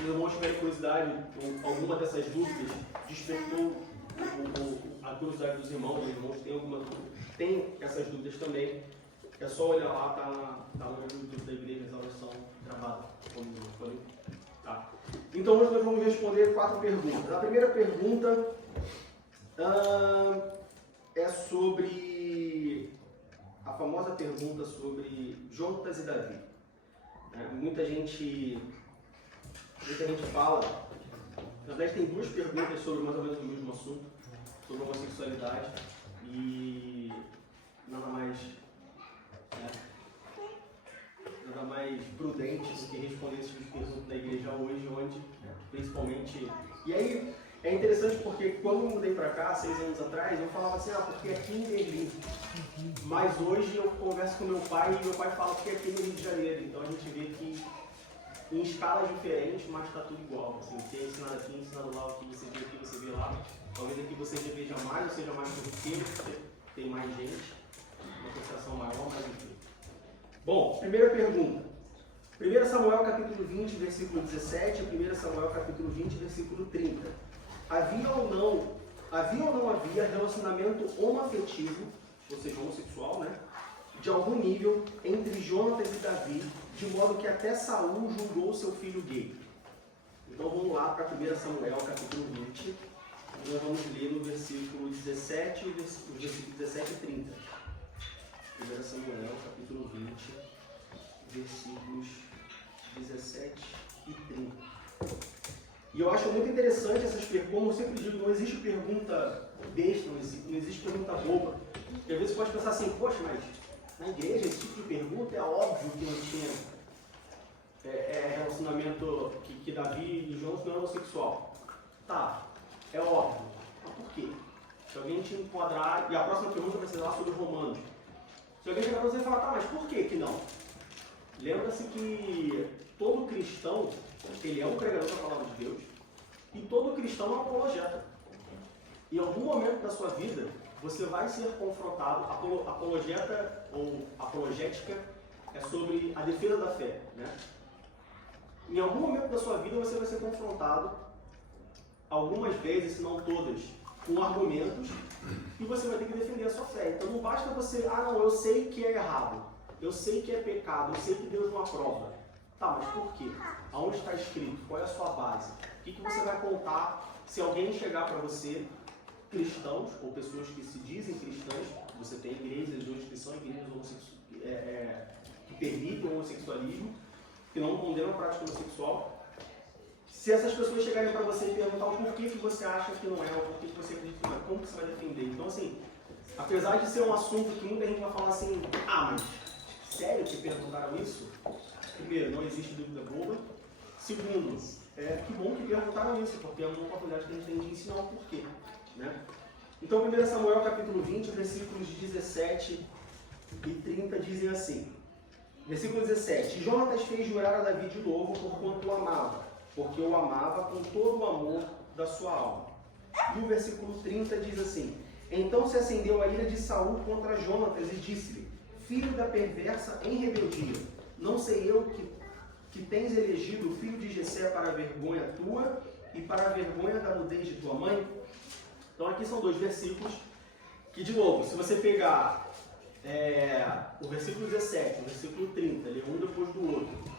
os irmãos tiverem curiosidade ou alguma dessas dúvidas, despertou a curiosidade dos irmãos, os irmãos têm essas dúvidas também, é só olhar lá, tá no YouTube da igreja, as aulas são gravadas, como eu falei. Tá. Então hoje nós vamos responder 4 perguntas. A primeira pergunta é sobre a famosa pergunta sobre Jonatas e Davi. Muita gente fala, na verdade tem 2 perguntas sobre mais ou menos o mesmo assunto, sobre homossexualidade, e nada mais prudente do que responder esse tipo de pergunta na igreja hoje, onde principalmente... E aí é interessante porque quando eu mudei para cá, 6 anos atrás, eu falava assim, porque aqui em Berlim. Mas hoje eu converso com meu pai e meu pai fala que é aqui no Rio de Janeiro. Então a gente vê que em escalas diferentes, mas está tudo igual. Assim, o que é ensinado aqui, ensinado lá, o que você vê aqui, você vê lá. Talvez aqui você já veja mais, ou seja mais corriqueiro, porque tem mais gente, uma concentração maior, mas enfim. Bom, primeira pergunta. 1 Samuel capítulo 20, versículo 17, 1 Samuel capítulo 20, versículo 30. Havia ou não havia relacionamento homoafetivo, ou seja, homossexual, né? De algum nível entre Jonatas e Davi, de modo que até Saul julgou seu filho gay. Então vamos lá para 1 Samuel capítulo 20, e nós vamos ler no versículo 17 e versículo 17 e 30. 1 Samuel capítulo 20, versículos 17 e 30. E eu acho muito interessante essas perguntas, como eu sempre digo, não existe pergunta besta, não existe pergunta boba. Porque às vezes você pode pensar assim, poxa, mas na igreja esse tipo de pergunta é óbvio que não tinha relacionamento, que Davi e Jonas não é homossexual. Tá, é óbvio. Mas por quê? Se alguém te enquadrar, e a próxima pergunta vai ser lá sobre os romanos. Se alguém chegar para você e falar, mas por que não? Lembra-se que todo cristão, ele é um pregador da palavra de Deus, e todo cristão é um apologeta. Em algum momento da sua vida, você vai ser confrontado, apologeta ou apologética é sobre a defesa da fé, né? Em algum momento da sua vida você vai ser confrontado, algumas vezes, se não todas, com argumentos, e você vai ter que defender a sua fé. Então não basta você, não, eu sei que é errado, eu sei que é pecado, eu sei que Deus não aprova. Tá, mas por quê? Aonde está escrito? Qual é a sua base? O que você vai contar se alguém chegar para você, cristãos, ou pessoas que se dizem cristãs, você tem igrejas hoje que são igrejas que permitem o homossexualismo, que não condenam a prática homossexual. Se essas pessoas chegarem para você e perguntar o porquê que você acha que não é, ou porquê que você acredita que não é, como que você vai defender? Então, assim, apesar de ser um assunto que muita gente vai falar assim, mas sério que perguntaram isso? Primeiro, não existe dúvida boba. Segundo, que bom que perguntaram isso, porque é uma oportunidade que a gente tem de ensinar o porquê, né? Então, 1 Samuel capítulo 20, versículos 17 e 30 dizem assim. Versículo 17. Jonatas fez jurar a Davi de novo porquanto o amava, porque o amava com todo o amor da sua alma. E o versículo 30 diz assim. Então se acendeu a ira de Saul contra Jonatas e disse-lhe, filho da perversa em rebeldia, não sei eu que tens elegido o filho de Jessé para a vergonha tua e para a vergonha da nudez de tua mãe? Então aqui são 2 versículos que, de novo, se você pegar o versículo 17, o versículo 30, ler um depois do outro.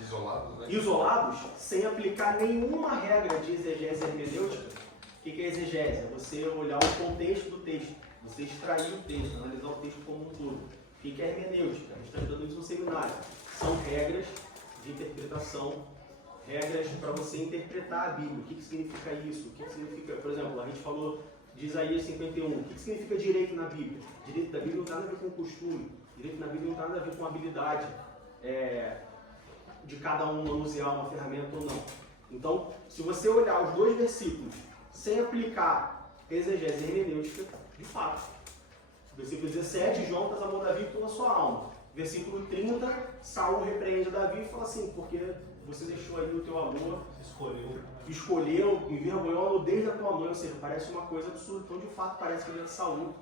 Isolados, né? Isolados, sem aplicar nenhuma regra de exegese hermenêutica. O que é exegese? É você olhar o contexto do texto, você extrair o texto, analisar o texto como um todo. O que é hermenêutica? A gente está estudando isso no seminário. São regras de interpretação, regras para você interpretar a Bíblia. O que significa isso? O que significa, por exemplo, a gente falou de Isaías 51. O que significa direito na Bíblia? Direito da Bíblia não tem nada a ver com costume. Direito na Bíblia não tem nada a ver com habilidade de cada um manusear uma ferramenta ou não. Então, se você olhar os 2 versículos sem aplicar exegese hermenêutica, de fato. Versículo 17, Jonatas amou Davi com toda a sua alma. Versículo 30, Saul repreende Davi e fala assim, porque você deixou aí o teu amor, escolheu, envergonhou a nudez da tua mãe, ou seja, parece uma coisa absurda. Então, de fato, parece que ele é Saul,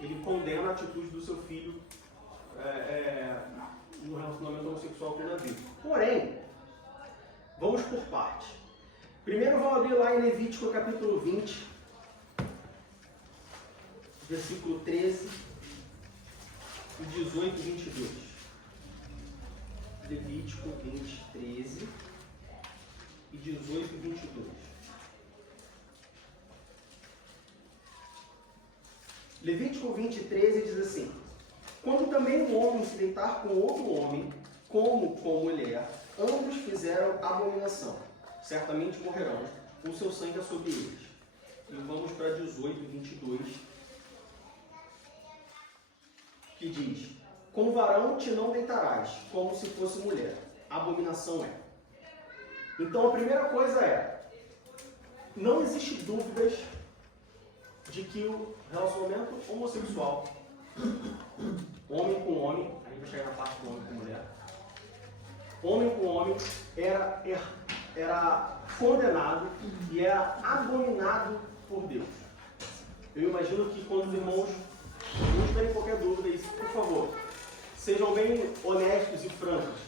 ele condena a atitude do seu filho no relacionamento homossexual com Davi. Porém, Vamos por partes. Primeiro vamos abrir lá em Levítico capítulo 20, versículo 13 e 18 e 22. Levítico 20, 13 e 18 e 22. Levítico 20, 13 diz assim: quando também um homem se deitar com outro homem, como com mulher, ambos fizeram abominação, certamente morrerão, o seu sangue é sobre eles. E vamos para 18 e 22, que diz: com varão te não deitarás, como se fosse mulher, abominação é. Então a primeira coisa é, não existe dúvidas de que o relacionamento homossexual, homem com homem, a gente vai chegar na parte do homem com mulher, homem com homem era condenado e era abominado por Deus. Eu imagino que quando os irmãos não tiverem qualquer dúvida, isso, por favor, sejam bem honestos e francos.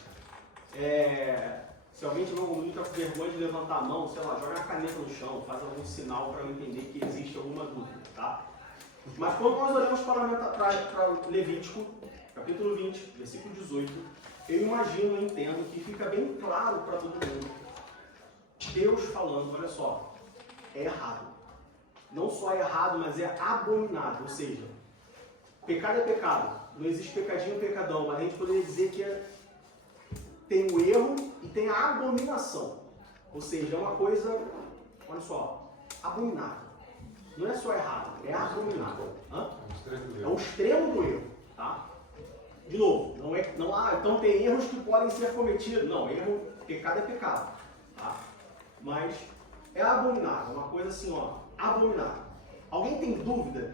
Se alguém tiver algum dúvida, com vergonha de levantar a mão, sei lá, joga a caneta no chão, faz algum sinal para eu entender que existe alguma dúvida, tá? Mas quando nós olhamos para Levítico, capítulo 20, versículo 18, eu imagino e entendo que fica bem claro para todo mundo, Deus falando, olha só, é errado. Não só é errado, mas é abominável, ou seja, pecado é pecado, não existe pecadinho ou pecadão, mas a gente poderia dizer que tem o erro e tem a abominação. Ou seja, é uma coisa, olha só, abominável. Não é só errado, é abominável. É o extremo do erro. Tá? De novo, então tem erros que podem ser cometidos. Não, pecado é pecado. Tá? Mas é abominável, uma coisa assim, ó, abominável. Alguém tem dúvida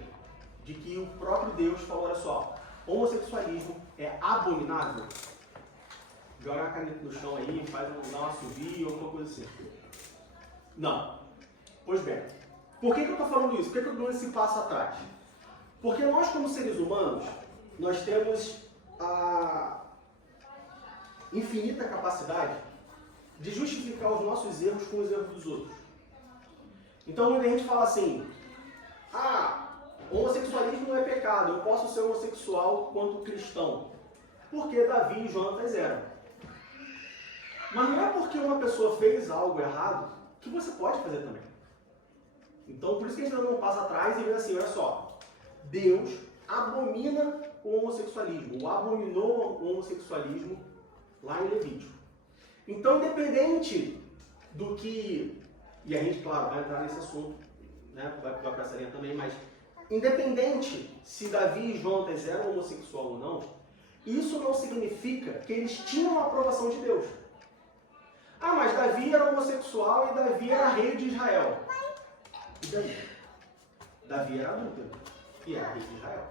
de que o próprio Deus falou, olha só, homossexualismo é abominável? Joga a caneta no chão aí, dá um assovio, alguma coisa assim. Não. Pois bem, por que eu estou falando isso? Por que eu dou esse passo atrás? Porque nós, como seres humanos, nós temos a infinita capacidade de justificar os nossos erros com os erros dos outros. Então, quando a gente fala assim, homossexualismo não é pecado, eu posso ser homossexual quanto cristão, porque Davi e Jonatas eram. Mas não é porque uma pessoa fez algo errado que você pode fazer também. Então, por isso que a gente não passa atrás e vê assim, olha só, Deus abomina o homossexualismo, ou abominou o homossexualismo lá em Levítico. Então, independente do que, e a gente, claro, vai entrar nesse assunto, né, vai para essa linha também, mas independente se Davi e Jonatas eram homossexuais ou não, isso não significa que eles tinham a aprovação de Deus. Mas Davi era homossexual e Davi era rei de Israel. E daí? Davi era adúltero e era rei de Israel.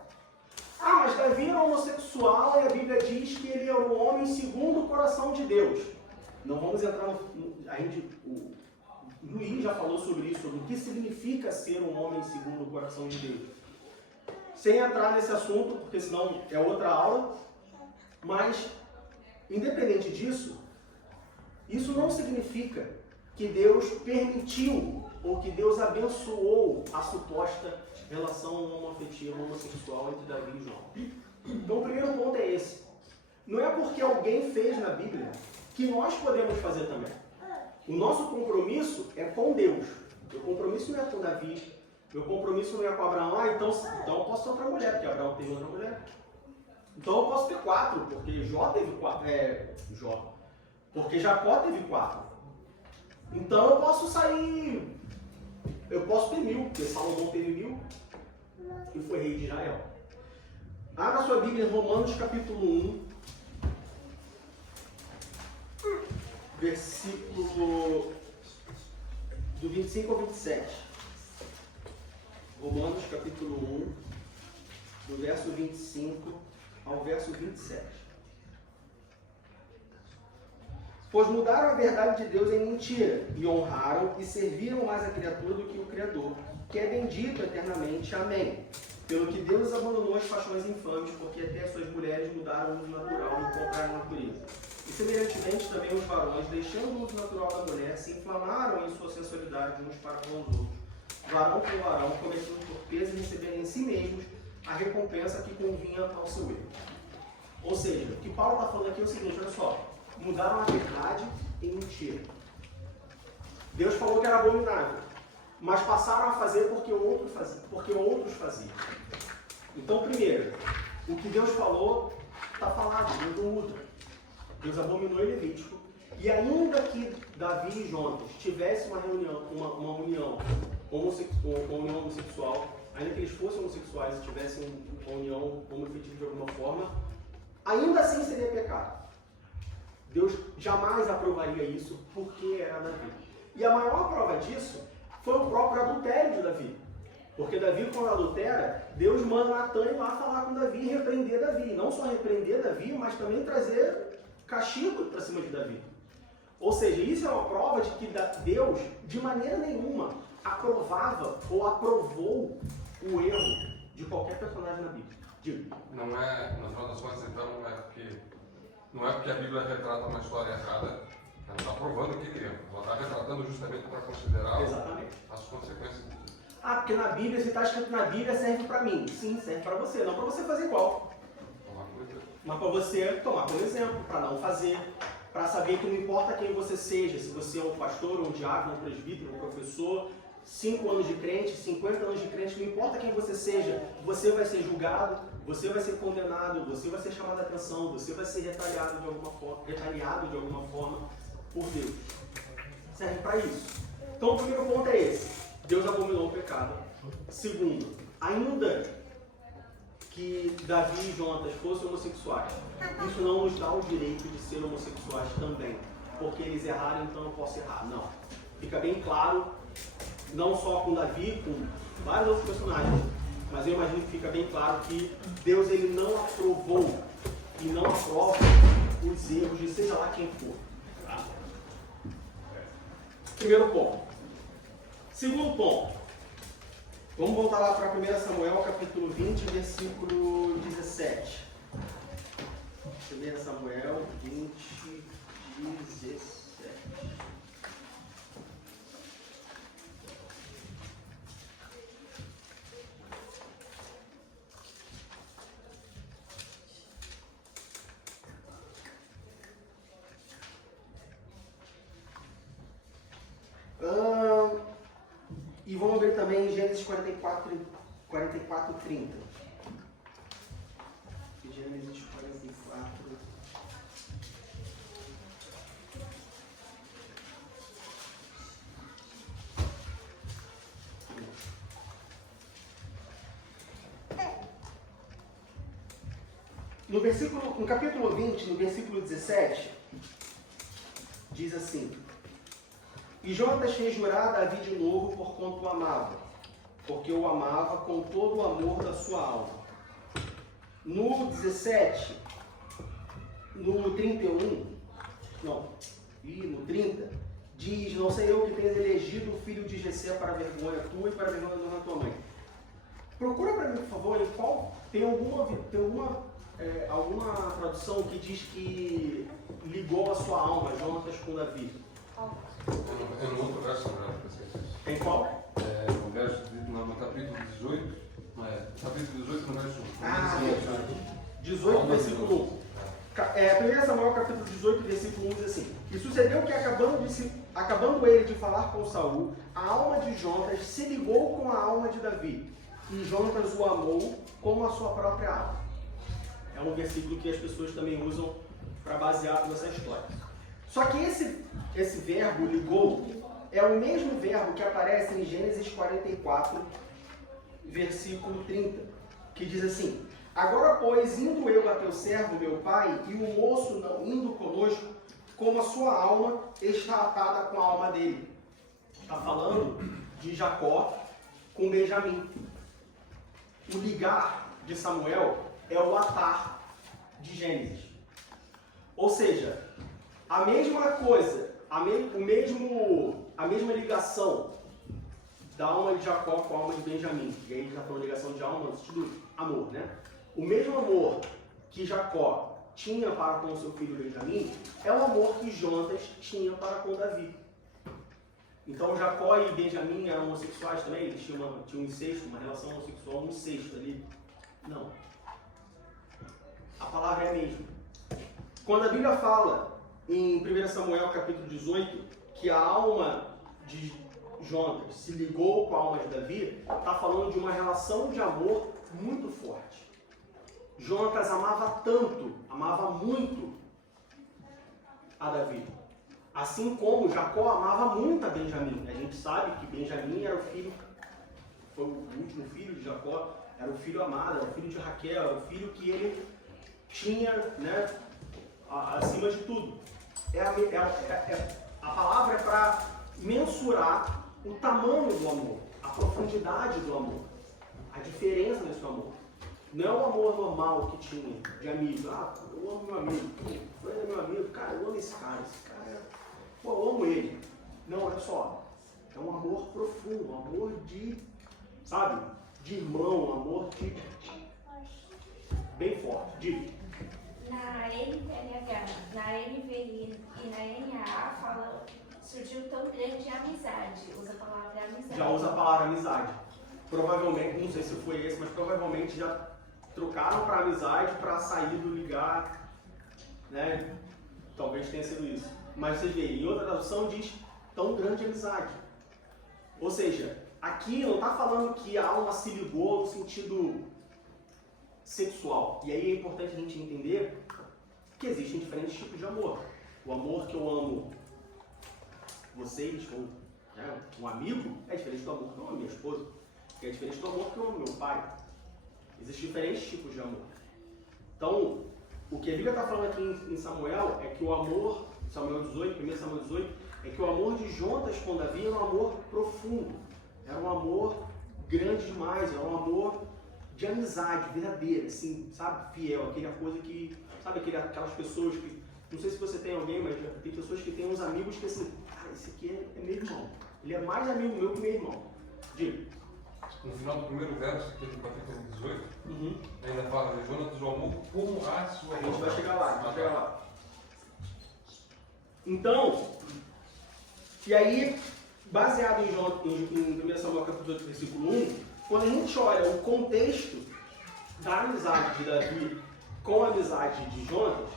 Mas Davi era homossexual e a Bíblia diz que ele era um homem segundo o coração de Deus. Não vamos entrar o Luiz já falou sobre isso, sobre o que significa ser um homem segundo o coração de Deus. Sem entrar nesse assunto, porque senão é outra aula, mas, independente disso, isso não significa que Deus permitiu ou que Deus abençoou a suposta relação homoafetiva, homossexual entre Davi e João. Então o primeiro ponto é esse. Não é porque alguém fez na Bíblia que nós podemos fazer também. O nosso compromisso é com Deus. Meu compromisso não é com Davi. Meu compromisso não é com Abraão. Então eu posso ter outra mulher, porque Abraão teve outra mulher. Então eu posso ter 4, porque Jó teve 4. Porque Jacó teve 4. Então eu posso sair. Eu posso ter 1000, porque Salomão teve 1000 e foi rei de Israel. Abra sua Bíblia em Romanos capítulo 1, versículo do 25 ao 27. Romanos capítulo 1, do verso 25 ao verso 27. Pois mudaram a verdade de Deus em mentira, e honraram e serviram mais a criatura do que o Criador, que é bendito eternamente. Amém. Pelo que Deus abandonou as paixões infames, porque até suas mulheres mudaram o natural e compraram a natureza. E semelhantemente também os varões, deixando o uso natural da mulher, se inflamaram em sua sensualidade uns para com os outros, varão com varão, cometendo torpeza e recebendo em si mesmos a recompensa que convinha ao seu erro. Ou seja, o que Paulo está falando aqui é o seguinte, olha só, mudaram a verdade em mentira. Deus falou que era abominável, mas passaram a fazer porque outros faziam. Então, primeiro, o que Deus falou está falado, Deus não muda. Deus abominou em Levítico. E ainda que Davi e Jonas tivessem uma união homossexual, ainda que eles fossem homossexuais e tivessem uma união homoafetiva de alguma forma, ainda assim seria pecado. Deus jamais aprovaria isso porque era Davi. E a maior prova disso foi o próprio adultério de Davi. Porque Davi, quando adultera, Deus manda Natan ir lá falar com Davi e repreender Davi. Não só repreender Davi, mas também trazer castigo para cima de Davi. Ou seja, isso é uma prova de que Deus, de maneira nenhuma, aprovava ou aprovou o erro de qualquer personagem na Bíblia. Digo. Não é, no final das contas, então, não é porque a Bíblia retrata uma história errada, ela está provando aquele erro. Ela está retratando justamente para considerar as consequências disso. Ah, porque na Bíblia, se está escrito na Bíblia, serve para mim. Sim, serve para você. Não para você fazer igual. Mas para você tomar como exemplo, para não fazer, para saber que não importa quem você seja, se você é um pastor, um diácono, um presbítero, um professor, 5 anos de crente, 50 anos de crente, não importa quem você seja, você vai ser julgado, você vai ser condenado, você vai ser chamado a atenção, você vai ser retaliado de alguma forma por Deus. Serve para isso. Então o primeiro ponto é esse. Deus abominou o pecado. Segundo, ainda que Davi e Jonas fossem homossexuais, isso não nos dá o direito de ser homossexuais também. Porque eles erraram, então eu posso errar. Não. Fica bem claro, não só com Davi, com vários outros personagens, mas eu imagino que fica bem claro que Deus ele não aprovou e não aprova os erros de seja lá quem for. Tá? Primeiro ponto. Segundo ponto. Vamos voltar lá para 1 Samuel, capítulo 20, versículo 17. 1 Samuel 20, 17. E vamos ver também em Gênesis 44, 30. Gênesis 44. No capítulo 20, no versículo 17, diz assim: E Jonas fez jurar Davi de novo porquanto o amava, porque o amava com todo o amor da sua alma. No 17, no 31, no 30, diz: Não sei eu que tens elegido o filho de Jessé para a vergonha tua e para a vergonha da tua mãe. Procura para mim, por favor, em qual tem alguma tradução que diz que ligou a sua alma, Jonas com Davi. É no outro verso, Em qual? No capítulo 18, capítulo 18, no verso 1. 18, versículo 1. 1 Samuel, capítulo 18, versículo 1 diz assim: E sucedeu que, acabando ele de falar com Saul, a alma de Jonas se ligou com a alma de Davi, e Jonas o amou como a sua própria alma. É um versículo que as pessoas também usam para basear toda essa história. Só que esse verbo, ligou, é o mesmo verbo que aparece em Gênesis 44, versículo 30, que diz assim: Agora, pois, indo eu a teu servo, meu pai, e o moço não indo conosco, como a sua alma está atada com a alma dele. Está falando de Jacó com Benjamim. O ligar de Samuel é o atar de Gênesis. Ou seja, a mesma coisa, a mesma ligação da alma de Jacó com a alma de Benjamim. E aí já falou ligação de alma no sentido amor, né? O mesmo amor que Jacó tinha para com seu filho Benjamim é o amor que Jonatas tinha para com Davi. Então Jacó e Benjamim eram homossexuais também, eles tinham um incesto, uma relação homossexual, um incesto ali. Não. A palavra é a mesma. Quando a Bíblia fala em 1 Samuel capítulo 18 que a alma de Jonatas se ligou com a alma de Davi, está falando de uma relação de amor muito forte. Jonatas amava tanto, amava muito a Davi. Assim como Jacó amava muito a Benjamim. A gente sabe que Benjamim era o filho, foi o último filho de Jacó, era o filho amado, era o filho de Raquel, era o filho que ele tinha, né, acima de tudo. A palavra é para mensurar o tamanho do amor, a profundidade do amor, a diferença desse amor. Não é o amor normal que tinha de amigo. Ah, eu amo meu amigo, fulano é meu amigo, cara, eu amo esse cara, pô, eu amo ele. Não, olha só, é um amor profundo, um amor de, sabe, de irmão, um amor de bem forte, de... Na NTLH, na NVI e na NAA fala, surgiu tão grande amizade, usa a palavra amizade. Já usa a palavra amizade. Provavelmente, não sei se foi esse, mas provavelmente já trocaram para amizade para sair do ligar, né? Talvez tenha sido isso. Mas vocês veem, em outra tradução diz tão grande amizade. Ou seja, aqui não está falando que a alma se ligou no sentido sexual. E aí é importante a gente entender que existem diferentes tipos de amor. O amor que eu amo vocês, ou né, um amigo, é diferente do amor que eu amo minha esposa. Que é diferente do amor que eu amo meu pai. Existem diferentes tipos de amor. Então, o que a Bíblia está falando aqui em Samuel é que o amor, Samuel 18, 1 Samuel 18, é que o amor de Jonatas com Davi era um amor profundo. Era um amor grande demais, era um amor de amizade verdadeira, assim, sabe? Fiel, aquela coisa que, sabe, aquelas pessoas que, não sei se você tem alguém, mas tem pessoas que têm uns amigos que assim, cara, esse aqui é meu irmão. Ele é mais amigo meu que meu irmão. Diga. No final do primeiro verso, aqui do capítulo 18, ainda fala de Jonatas, o amor como a sua. A gente vai chegar lá, vai chegar lá. Então, e aí, baseado em 1 Samuel capítulo 18, versículo 1, quando a gente olha o contexto da amizade de Davi com a amizade de Jonatas,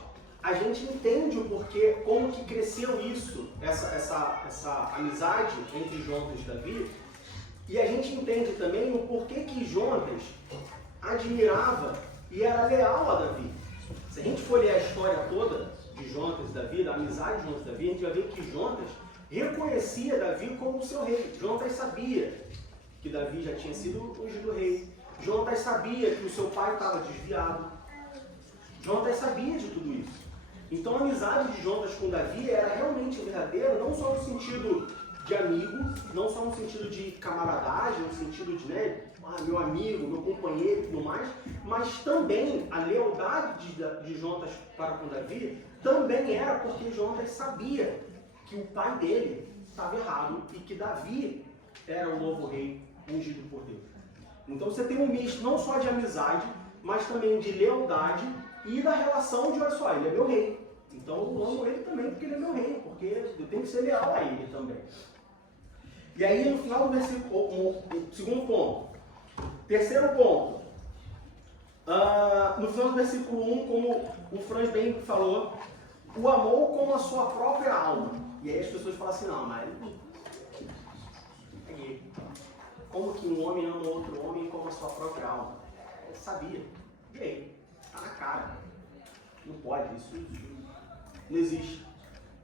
a gente entende o porquê, como que cresceu isso, essa amizade entre Jonatas e Davi, e a gente entende também o porquê que Jonatas admirava e era leal a Davi. Se a gente for ler a história toda de Jonatas e Davi, da amizade de Jonatas e Davi, a gente vai ver que Jonatas reconhecia Davi como seu rei. Jonatas sabia que Davi já tinha sido ungido rei. Jonatas sabia que o seu pai estava desviado. Jonatas sabia de tudo isso. Então a amizade de Jonatas com Davi era realmente verdadeira, não só no sentido de amigo, não só no sentido de camaradagem, no sentido de, né, meu amigo, meu companheiro e tudo mais, mas também a lealdade de Jonatas para com Davi também era porque Jonatas sabia que o pai dele estava errado e que Davi era o novo rei ungido por Deus. Então você tem um misto não só de amizade, mas também de lealdade e da relação de, olha só, ele é meu rei. Então eu amo ele também porque ele é meu rei, porque eu tenho que ser leal a ele também. E aí no final do versículo, segundo ponto. Terceiro ponto. No final do versículo 1, como o Franz bem falou, o amor como a sua própria alma. E aí as pessoas falam assim, não, mas como que um homem ama outro homem como a sua própria alma? Ele sabia. E aí? Está na cara. Não pode, isso não existe.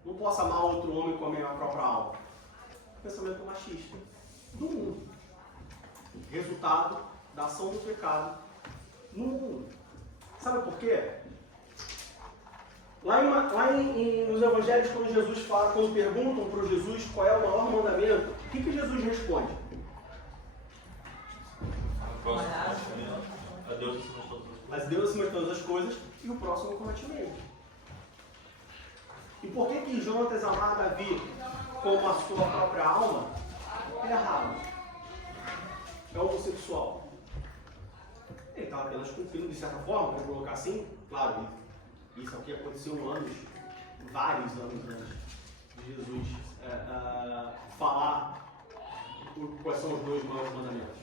Não posso amar outro homem como a minha própria alma. Pensamento machista do mundo. Resultado da ação do pecado no mundo. Sabe por quê? Lá nos evangelhos, quando perguntam para Jesus qual é o maior mandamento, o que Jesus responde? A Deus acima de todas as coisas e o próximo como a ti mesmo. E por que Jonatas amar Davi como a sua própria alma é errado? É homossexual. Ele estava apenas cumprindo, de certa forma, vamos colocar assim, claro, Isso aqui aconteceu vários anos antes de Jesus falar quais são os 2 maiores mandamentos.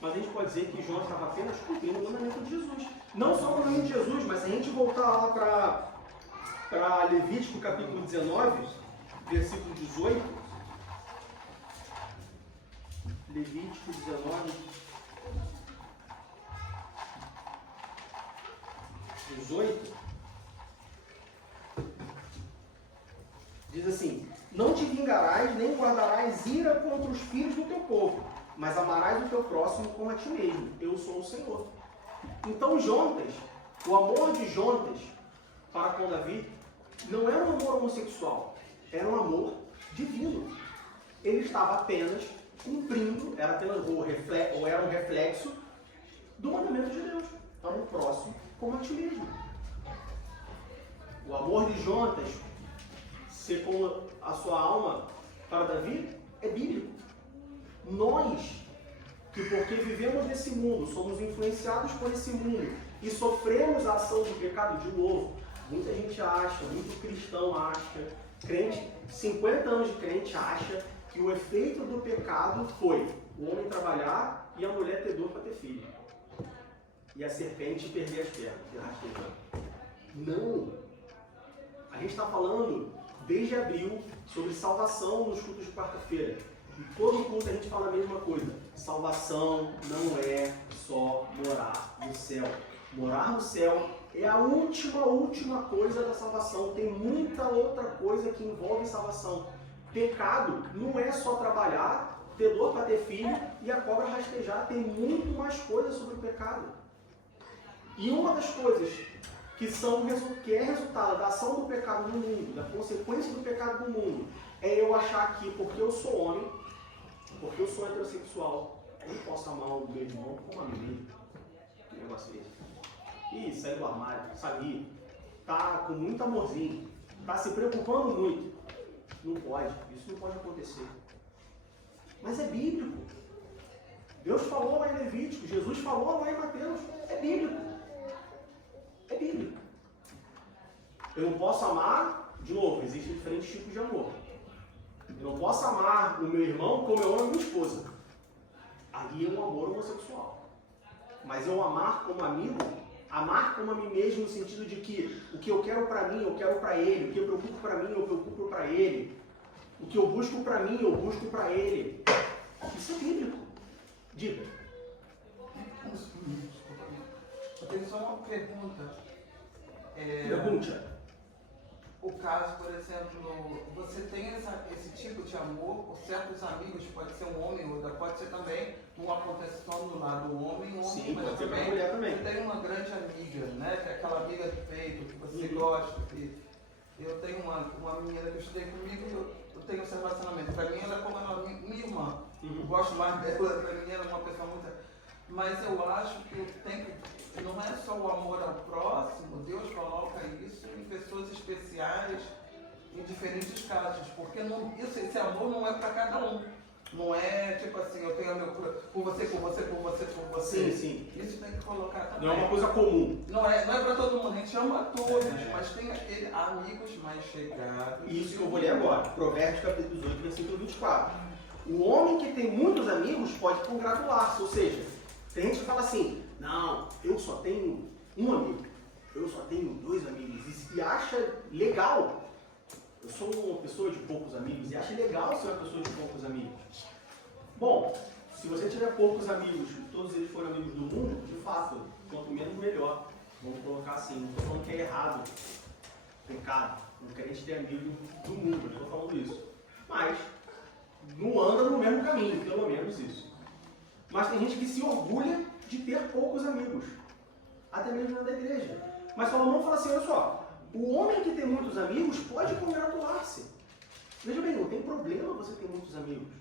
Mas a gente pode dizer que João estava apenas cumprindo o mandamento de Jesus. Não só o mandamento de Jesus, mas se a gente voltar lá para Levítico capítulo 19, versículo 18. Levítico 19, 18. Diz assim: não te vingarás, nem guardarás ira contra os filhos do teu povo, mas amarás o teu próximo como a ti mesmo. Eu sou o Senhor. Então Jonas, o amor de Jonas para com Davi, não era um amor homossexual, era um amor divino. Ele estava apenas cumprindo, era um reflexo do mandamento de Deus. Ame o próximo como a ti mesmo. O amor de Jonas ser como a sua alma para Davi é bíblico. Nós, que porque vivemos nesse mundo, somos influenciados por esse mundo e sofremos a ação do pecado de novo, muita gente acha, muito cristão acha, crente, 50 anos de crente acha que o efeito do pecado foi o homem trabalhar e a mulher ter dor para ter filho. E a serpente perder as pernas. Não! A gente está falando desde abril sobre salvação nos cultos de quarta-feira. E todo culto a gente fala a mesma coisa. Salvação não é só morar no céu. Morar no céu é a última coisa da salvação. Tem muita outra coisa que envolve salvação. Pecado não é só trabalhar, ter dor para ter filho e a cobra rastejar. Tem muito mais coisas sobre o pecado. E uma das coisas que é resultado da ação do pecado no mundo, da consequência do pecado no mundo, é eu achar que porque eu sou homem, porque eu sou heterossexual, eu não posso amar o meu irmão como a mim mesmo. Que negócio é esse? Ih, sai do armário, sabia? Tá com muito amorzinho, tá se preocupando muito. Não pode, isso não pode acontecer. Mas é bíblico. Deus falou lá em Levítico, Jesus falou lá em Mateus, é bíblico. É bíblico. Eu não posso amar, de novo, existem diferentes tipos de amor. Eu não posso amar o meu irmão como eu amo a minha esposa. Ali é um amor homossexual. Mas eu amar como amigo, amar como a mim mesmo no sentido de que o que eu quero para mim, eu quero para ele. O que eu preocupo para mim, eu preocupo para ele. O que eu busco para mim, eu busco para ele. Isso é bíblico. Diga. Eu tenho só uma pergunta. Pergunte. O caso, por exemplo, você tem esse tipo de amor por certos amigos, pode ser um homem ou outra, pode ser também uma proteção do lado homem, sim, mas pode ser também, mulher também. você tem uma grande amiga, né? Que é aquela amiga do peito, que você gosta. Eu tenho uma menina que eu estudei comigo e eu tenho esse relacionamento. Para mim ela é como minha irmã. Eu gosto mais dela, para mim ela é uma pessoa muito... Mas eu acho que não é só o amor ao próximo, Deus coloca isso em pessoas especiais, em diferentes casos, porque esse amor não é para cada um. Não é tipo assim, eu tenho amor por você. Sim. Isso tem que colocar também. Não é uma coisa comum. Não é para todo mundo, a gente ama a todos, mas tem aqueles amigos mais chegados. Isso que eu vou ler agora, Provérbios capítulo 18, versículo 24. O homem que tem muitos amigos pode congratular-se, ou seja, tem gente que fala assim, não, eu só tenho um amigo, eu só tenho 2 amigos, e acha legal. Eu sou uma pessoa de poucos amigos e acha legal ser uma pessoa de poucos amigos. Bom, se você tiver poucos amigos, todos eles forem amigos do mundo, de fato, quanto menos melhor. Vamos colocar assim, não estou falando que é errado, pecado, não crente ter amigo do mundo, não estou falando isso. Mas não anda no mesmo caminho, pelo menos isso. Mas tem gente que se orgulha de ter poucos amigos, até mesmo na da igreja. Mas Salomão fala assim, olha só, o homem que tem muitos amigos pode congratular-se. Veja bem, não tem problema você ter muitos amigos.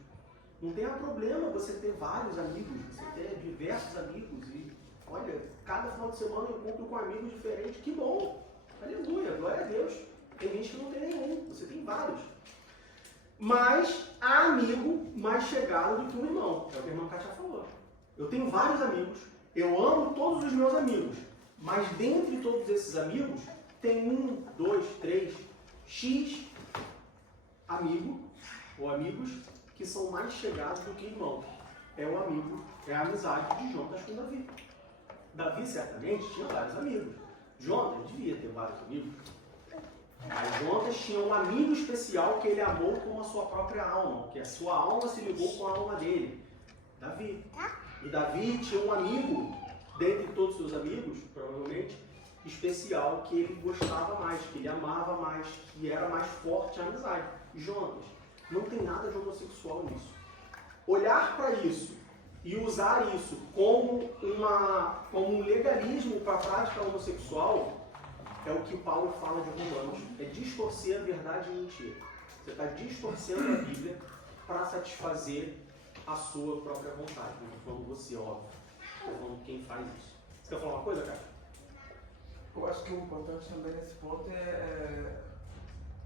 Não tem problema você ter vários amigos, você ter diversos amigos. E, olha, cada final de semana eu encontro com amigos diferentes. Que bom! Aleluia, glória a Deus. Tem gente que não tem nenhum, você tem vários. Mas há amigo mais chegado do que um irmão. É o que a irmã Kátia falou. Eu tenho vários amigos, eu amo todos os meus amigos. Mas dentre todos esses amigos, tem 1, 2, 3, X amigo ou amigos que são mais chegados do que irmãos. É o amigo, é a amizade de Jonas com Davi. Davi certamente tinha vários amigos. Jonas devia ter vários amigos. Mas Jonas tinha um amigo especial que ele amou como a sua própria alma, que a sua alma se ligou com a alma dele, Davi. E Davi tinha um amigo, dentre todos os seus amigos, provavelmente, especial, que ele gostava mais, que ele amava mais, que era mais forte a amizade. Jonas, não tem nada de homossexual nisso. Olhar para isso e usar isso como um legalismo para a prática homossexual é o que Paulo fala de Romanos, é distorcer a verdade e mentira. Você está distorcendo a Bíblia para satisfazer a sua própria vontade. Não estou falando você, óbvio. Estou falando quem faz isso. Você quer falar uma coisa, cara? Eu acho que o importante também nesse ponto é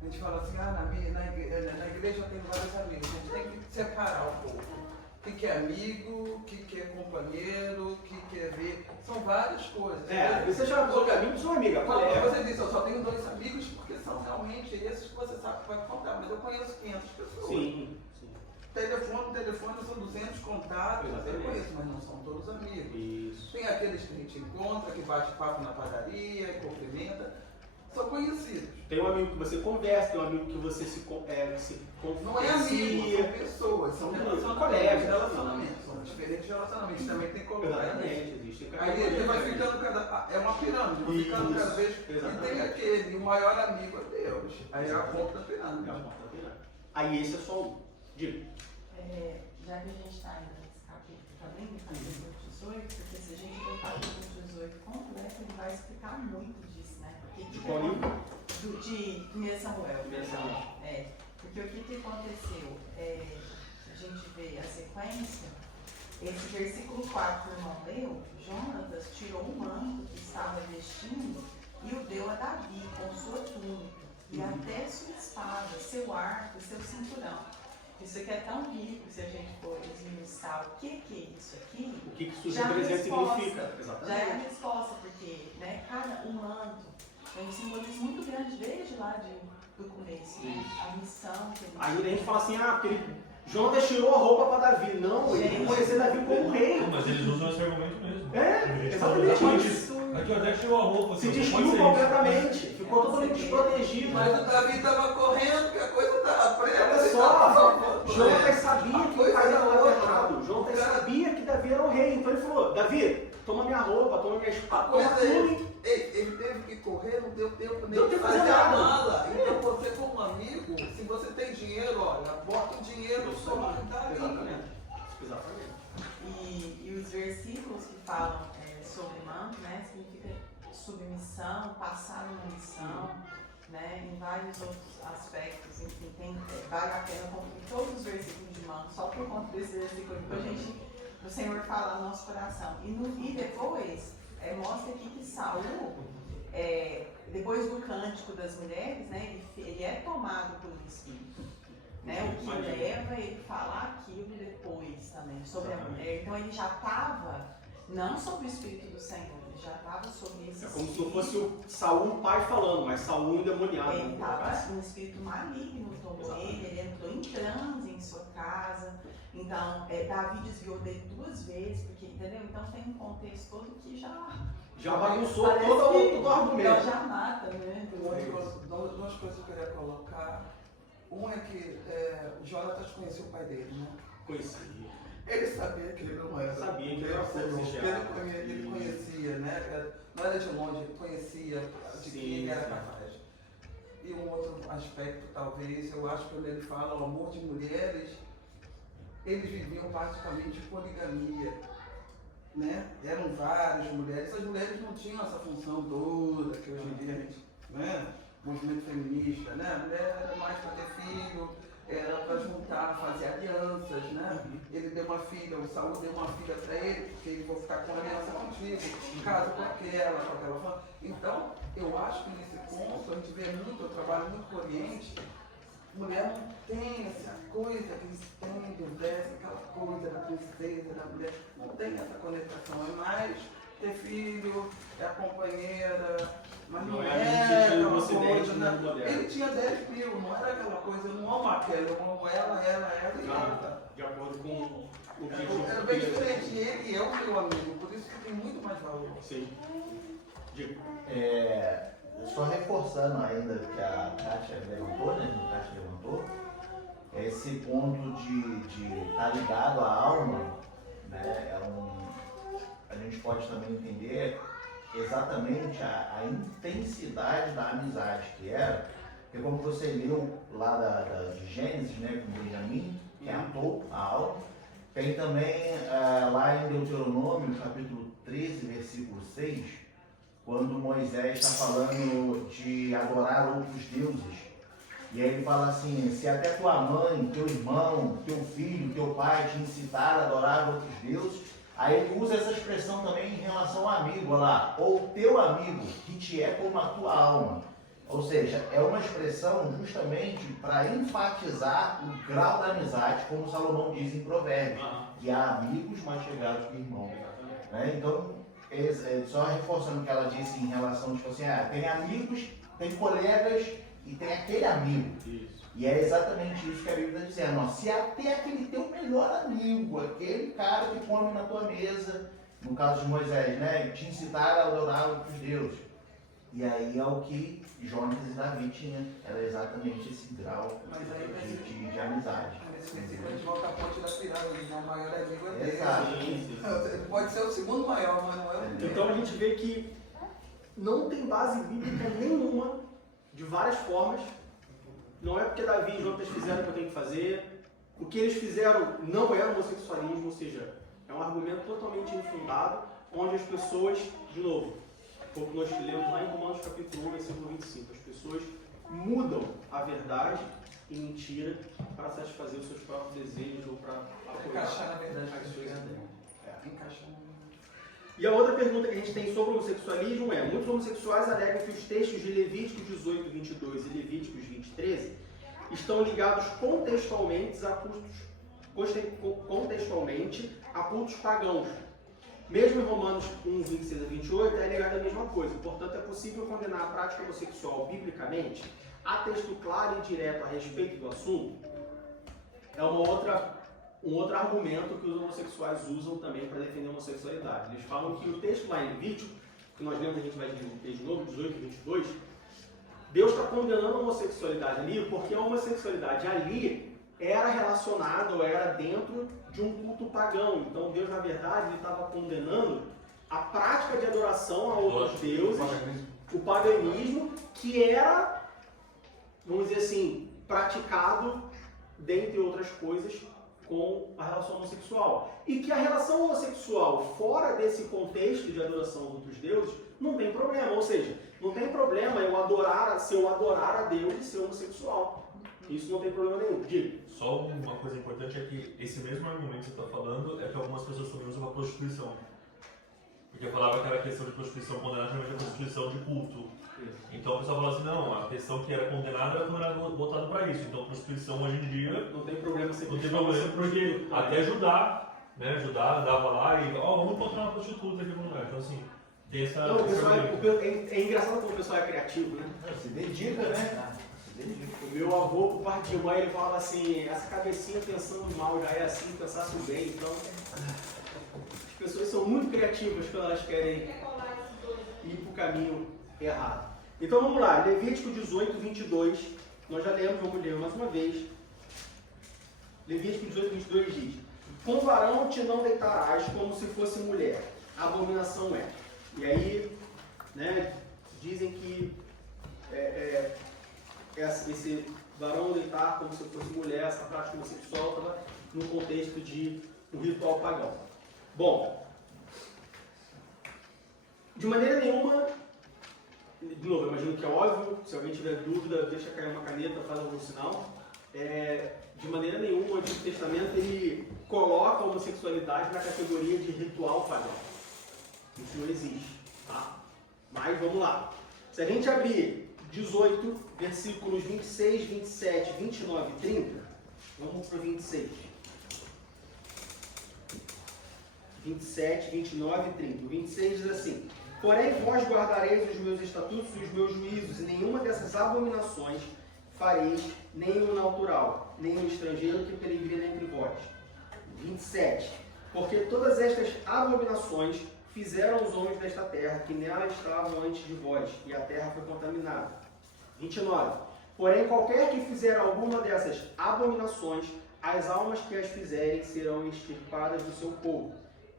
a gente fala assim, na igreja eu tenho vários amigos. A gente tem que separar um pouco. O que é amigo, o que é companheiro, o que é ver. São várias coisas. Você chama pessoa de amigo, sua amiga. Você disse, eu só tenho 2 amigos porque são realmente esses que você sabe que vai contar. Mas eu conheço 500 pessoas. Sim. Telefone são 200 contatos. Eu conheço, mas não são todos amigos. Isso. Tem aqueles que a gente encontra, que bate papo na padaria e cumprimenta. São conhecidos. Tem um amigo que você conversa, tem um amigo que você se não é amigo, são pessoas, são relacionamentos. São diferentes relacionamentos. Também tem existe. Aí ele vai ficando é uma pirâmide, vai ficando cada vez. E tem aquele, o maior amigo é Deus. Aí é a ponta da pirâmide. Aí esse é só um. Diga. Já que a gente está ainda nesse capítulo também, no capítulo 18, porque se a gente for para o capítulo 18 completo, ele vai explicar muito disso, né? De qual livro? De 1 Samuel. Porque o que aconteceu? A gente vê a sequência, esse versículo 4 que o irmão leu, Jonatas tirou o manto que estava vestindo e o deu a Davi com sua túnica, e até sua espada, seu arco e seu cinturão. Isso aqui é tão rico, se a gente for esmiuçar o que é isso aqui, o que isso representa significa. Exatamente. Já é a resposta, porque o manto tem um simbolismo muito grande desde lá do começo, a missão que ele tinha. Aí a gente fala assim, porque Jonas tirou a roupa para Davi. Não, ele reconheceu Davi como rei. Mas eles usam esse argumento mesmo. Exatamente isso. Aqui o Dex tirou a roupa. Se destruiu completamente. Ficou totalmente desprotegido. Mas o Davi estava correndo, que a coisa estava preta. Olha só, Jonas sabia que o pai estava errado. Jonas sabia que Davi era o rei. Então ele falou, Davi, toma minha roupa, toma minha espada. Ele teve que correr, não deu tempo nem de fazer a mala. Então você como amigo, se você tem dinheiro, olha, bota o dinheiro só da Exatamente. E os versículos que falam sobre manto, né, significa submissão, passar uma missão, né, em vários outros aspectos, enfim, vale a pena concluir todos os versículos de manto, só por conta desse versículo, porque o Senhor fala no nosso coração. E depois, mostra aqui que Saul, depois do cântico das mulheres, né, ele é tomado pelo Espírito. Né, o que leva ele a falar aquilo depois também, sobre a mulher. Então ele já estava, não sobre o Espírito do Senhor, ele já estava sobre esse como espírito. se fosse o Saul, o pai falando, mas Saul endemoniado. Ele estava, um espírito maligno tomou ele entrou em transe em sua casa. Então, Davi desviou dele 2 vezes, porque, entendeu? Então tem um contexto todo que já bagunçou todo o argumento. Já mata, né? Duas coisas que eu queria colocar. Um é que Jonatas conhecia o pai dele, né? Conhecia. Ele sabia que ele não era. Sabia que ele era ele conhecia, né? Não era de longe, ele conhecia de quem ele era capaz. E um outro aspecto, talvez, eu acho que quando ele fala o amor de mulheres, eles viviam praticamente poligamia, né? Eram várias mulheres. Essas mulheres não tinham essa função toda que hoje em dia a gente, né? Movimento feminista, né? A mulher era mais para ter filho, era para juntar, fazer alianças, né? Ele deu uma filha, o Saul deu uma filha para ele, porque ele vai ficar com a aliança contigo, casa com aquela família. Então, eu acho que nesse ponto, a gente vê muito, eu trabalho muito com o Oriente, mulher não tem essa coisa que eles têm do verso, aquela coisa da princesa, da mulher, não tem essa conexão, é mais ter filho, é a companheira, Mas Não não é é no sentido aquela do Ocidente, coisa, no né? mundo moderno. Ele tinha 10 mil, não era aquela coisa, eu não amo aquela, eu amo ela e ela. De acordo com o objetivo. Era bem diferente, ele é o meu amigo, por isso que tem muito mais valor. Sim. Digo. Só reforçando ainda que a Kátia levantou, né? A Kátia levantou, esse ponto de estar ligado à alma, né? A gente pode também entender exatamente a intensidade da amizade que era, porque como você leu lá de Gênesis, né, com Benjamim, que atou a alma, tem também lá em Deuteronômio, capítulo 13, versículo 6, quando Moisés está falando de adorar outros deuses. E aí ele fala assim, se até tua mãe, teu irmão, teu filho, teu pai te incitar a adorar outros deuses, aí ele usa essa expressão também em relação ao amigo, olha lá, ou teu amigo, que te é como a tua alma. Ou seja, é uma expressão justamente para enfatizar o grau da amizade, como Salomão diz em Provérbios, que há amigos mais chegados que irmãos. Né? Então, só reforçando o que ela disse em relação, tipo assim, tem amigos, tem colegas e tem aquele amigo. Isso. E é exatamente isso que a Bíblia está dizendo. Ó, se até aquele teu melhor amigo, aquele cara que come na tua mesa, no caso de Moisés, né, te incitar a adorar outros deuses. E aí é o que Jonas e Davi tinham, era exatamente esse grau de amizade. Nesse versículo a gente volta à ponte da pirâmide, né? O maior amigo é Deus. Exato. Pode ser o segundo maior, mas não é o primeiro. Então a gente vê que não tem base bíblica nenhuma, de várias formas. Não é porque Davi e Jonas fizeram o que eu tenho que fazer. O que eles fizeram não era homossexualismo, ou seja, é um argumento totalmente infundado, onde as pessoas, de novo, como nós lemos lá em Romanos capítulo 1, versículo 25, as pessoas mudam a verdade e mentira para satisfazer os seus próprios desejos ou para Encaixar na verdade. as suas ideias. Encaixar na E a outra pergunta que a gente tem sobre o homossexualismo é: muitos homossexuais alegam que os textos de Levíticos 18, 22 e Levíticos 20, 13 estão ligados contextualmente a cultos pagãos. Mesmo em Romanos 1, 26 a 28, é ligado à mesma coisa. Portanto, é possível condenar a prática homossexual biblicamente? Há texto claro e direto a respeito do assunto? É um outro argumento que os homossexuais usam também para defender a homossexualidade. Eles falam que o texto lá em Levítico, que nós lemos, a gente vai dividir de novo, 18 e 22, Deus está condenando a homossexualidade ali, porque a homossexualidade ali era relacionada ou era dentro de um culto pagão. Então Deus, na verdade, ele estava condenando a prática de adoração a outros deuses, o paganismo, que era, vamos dizer assim, praticado, dentre outras coisas, com a relação homossexual. E que a relação homossexual, fora desse contexto de adoração a outros deuses, não tem problema. Ou seja, não tem problema se eu adorar a Deus e ser homossexual. Isso não tem problema nenhum. Diga. Só uma coisa importante é que esse mesmo argumento que você está falando é que algumas pessoas também usam a prostituição. Porque eu falava que era questão de prostituição condenada, realmente a prostituição de culto. Então o pessoal fala assim, não, a questão que era condenada era quando era voltado para isso. Então a prostituição hoje em dia não tem problema ser não tem problema, porque até Judá, né? Judá andava lá e vamos encontrar uma prostituta aqui no lugar. Então assim, tem essa. Não, o pessoal é engraçado como o pessoal é criativo, né? Se dedica, né? Se dedica. O meu avô, por parte de mãe, ele falava assim, essa cabecinha pensando mal já é assim, pensasse bem, então as pessoas são muito criativas quando elas querem ir para o caminho errado. Então vamos lá, Levítico 18, 22, nós já lemos, vamos ler mais uma vez. Levítico 18, 22 diz: com varão te não deitarás como se fosse mulher, a abominação é. E aí, né, dizem que esse varão deitar como se fosse mulher, essa prática homossexual estava no contexto de um ritual pagão. Bom, de maneira nenhuma, de novo, eu imagino que é óbvio, se alguém tiver dúvida, deixa cair uma caneta, faz algum sinal. De maneira nenhuma, o Antigo Testamento ele coloca a homossexualidade na categoria de ritual pagão. Isso não existe, tá? Mas vamos lá. Se a gente abrir 18, versículos 26, 27, 29 e 30, vamos para o 26. 27, 29 e 30. O 26 diz assim: Porém, vós guardareis os meus estatutos e os meus juízos, e nenhuma dessas abominações fareis, nem o natural, nem o estrangeiro que peregrina entre vós. 27. Porque todas estas abominações fizeram os homens desta terra, que nela estavam antes de vós, e a terra foi contaminada. 29. Porém, qualquer que fizer alguma dessas abominações, as almas que as fizerem serão extirpadas do seu povo.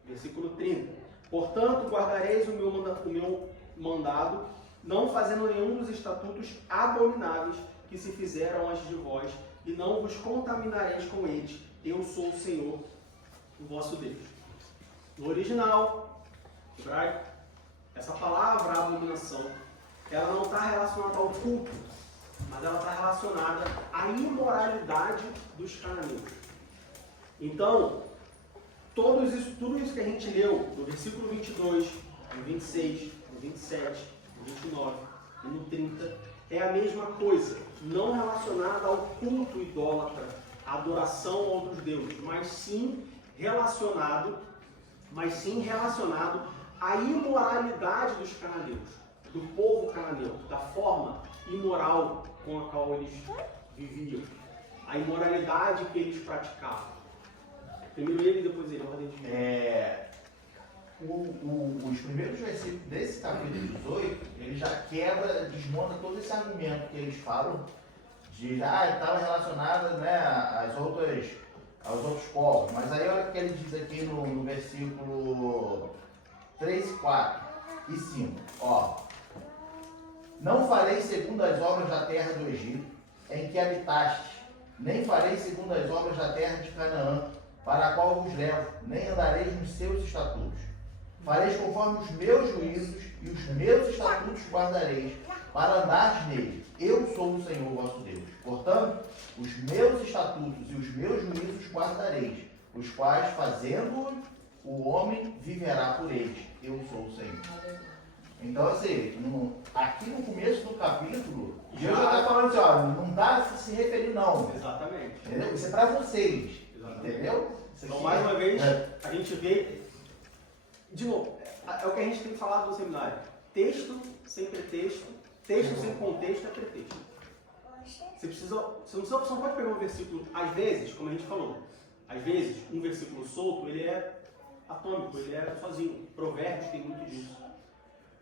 Versículo 30. Portanto, guardareis o meu mandado, não fazendo nenhum dos estatutos abomináveis que se fizeram antes de vós, e não vos contaminareis com eles. Eu sou o Senhor, o vosso Deus. No original hebraico, essa palavra abominação, ela não está relacionada ao culto, mas ela está relacionada à imoralidade dos cananeus. Então, tudo isso que a gente leu no versículo 22, no 26, no 27, no 29 e no 30, é a mesma coisa, não relacionada ao culto idólatra, à adoração a outros deuses, mas sim relacionado à imoralidade dos cananeus, do povo cananeu, da forma imoral com a qual eles viviam, a imoralidade que eles praticavam. Primeiro ele e depois ele, ordem de Os primeiros versículos desse capítulo 18, ele já desmonta todo esse argumento que eles falam de estava relacionado, né, aos outros povos. Mas aí olha o que ele diz aqui no versículo 3, 4 e 5. Ó, não farei segundo as obras da terra do Egito, em que habitaste, nem farei segundo as obras da terra de Canaã, para a qual vos levo, nem andareis nos seus estatutos. Fareis conforme os meus juízos, e os meus estatutos guardareis, para andares neles. Eu sou o Senhor vosso Deus. Portanto, os meus estatutos e os meus juízos guardareis, os quais, fazendo-os, o homem viverá por eles. Eu sou o Senhor. Então, assim, aqui no começo do capítulo, Deus já está falando assim, ó, não está se referindo não. Exatamente. Entendeu? Isso é para vocês. Exatamente. Entendeu? Então, mais uma vez, a gente vê, de novo, é o que a gente tem falado no seminário. Texto sem pretexto, texto sem contexto é pretexto. Você não pode pegar um versículo, às vezes, como a gente falou, às vezes um versículo solto, ele é atômico, ele é sozinho. Provérbios tem muito disso.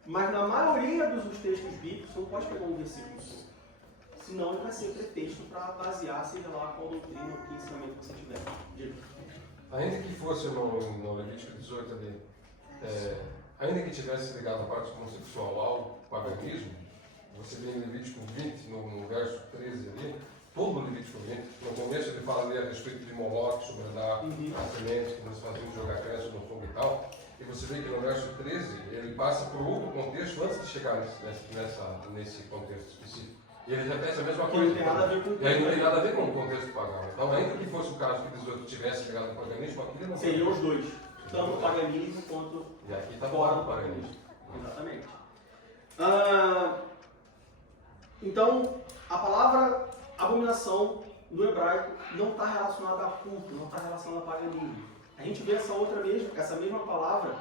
Mas na maioria dos textos bíblicos, você não pode pegar um versículo solto. Senão ele vai ser pretexto para basear, seja lá qual doutrina ou que ensinamento você tiver. Diga. Ainda que fosse no Levítico 18 ali, ainda que tivesse ligado a parte homossexual ao paganismo, você vê em Levítico 20, no verso 13 ali, todo o Levítico 20, no começo ele fala ali a respeito de Moloque, sobre andar a semente que nós fazíamos jogar criança no fogo e tal, e você vê que no verso 13 ele passa por outro contexto antes de chegar nesse contexto específico. E ele repete a mesma coisa. Não tem nada a ver com e aí não tem nada a ver com o contexto pagão. Então, ainda que fosse o caso que 18 tivesse ligado ao paganismo, aquilo não seriam os dois, tanto o paganismo quanto e aqui está fora do paganismo. Exatamente. Então, a palavra abominação no hebraico não está relacionada a culto, não está relacionada a paganismo. A gente vê essa mesma palavra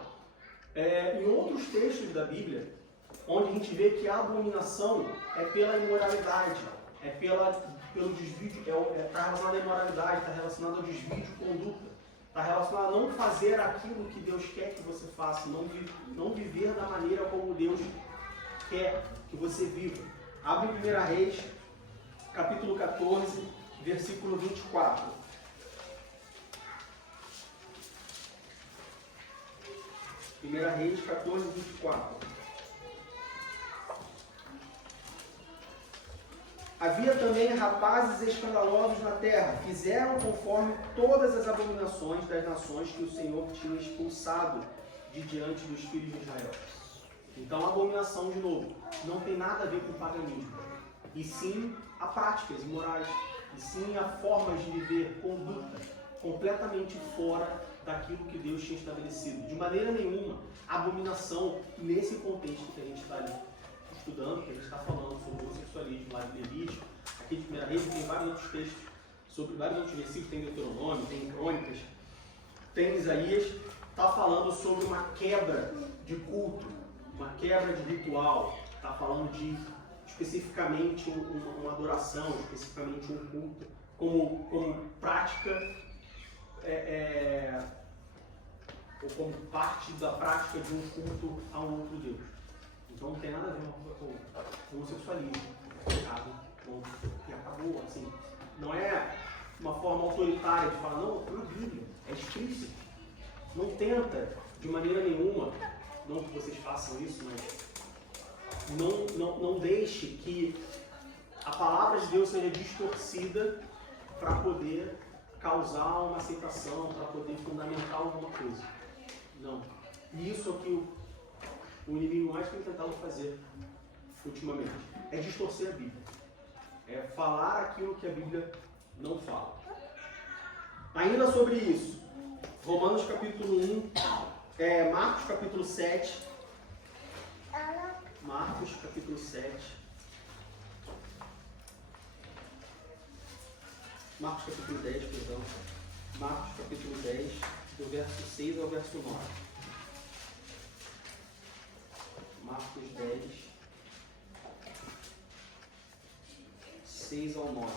em outros textos da Bíblia, onde a gente vê que a abominação é pela imoralidade, é pelo desvio, está relacionada à imoralidade, está relacionada ao desvio de conduta, está relacionada a não fazer aquilo que Deus quer que você faça, não viver da maneira como Deus quer que você viva. Abre em 1 Reis, capítulo 14, versículo 24. 1 Reis 14, 24. Havia também rapazes escandalosos na terra, fizeram conforme todas as abominações das nações que o Senhor tinha expulsado de diante dos filhos de Israel. Então, a abominação, de novo, não tem nada a ver com o paganismo, e sim a práticas imorais, e sim a formas de viver, conduta, completamente fora daquilo que Deus tinha estabelecido. De maneira nenhuma, a abominação, nesse contexto que a gente está ali estudando, que a gente está falando sobre o homossexualismo lá de Levítico, aqui de 1 Reis tem vários outros textos, sobre vários outros versículos, tem Deuteronômio, tem Crônicas, tem Isaías, está falando sobre uma quebra de culto, uma quebra de ritual, está falando de especificamente uma adoração, especificamente um culto, como prática, ou como parte da prática de um culto a um outro Deus. Então não tem nada a ver com homossexualismo, pecado, e acabou, assim. Não é uma forma autoritária de falar, não, na Bíblia, é explícito. Não tenta, de maneira nenhuma, não que vocês façam isso, mas não deixe que a palavra de Deus seja distorcida para poder causar uma aceitação, para poder fundamentar alguma coisa. Não. E isso é o que o inimigo mais tem tentado fazer ultimamente. É distorcer a Bíblia. É falar aquilo que a Bíblia não fala. Ainda sobre isso, Romanos capítulo 1, Marcos capítulo 7. Marcos capítulo 7. Marcos capítulo 10, perdão. Marcos capítulo 10, do verso 6 ao verso 9. Marcos 10, 6 ao 9.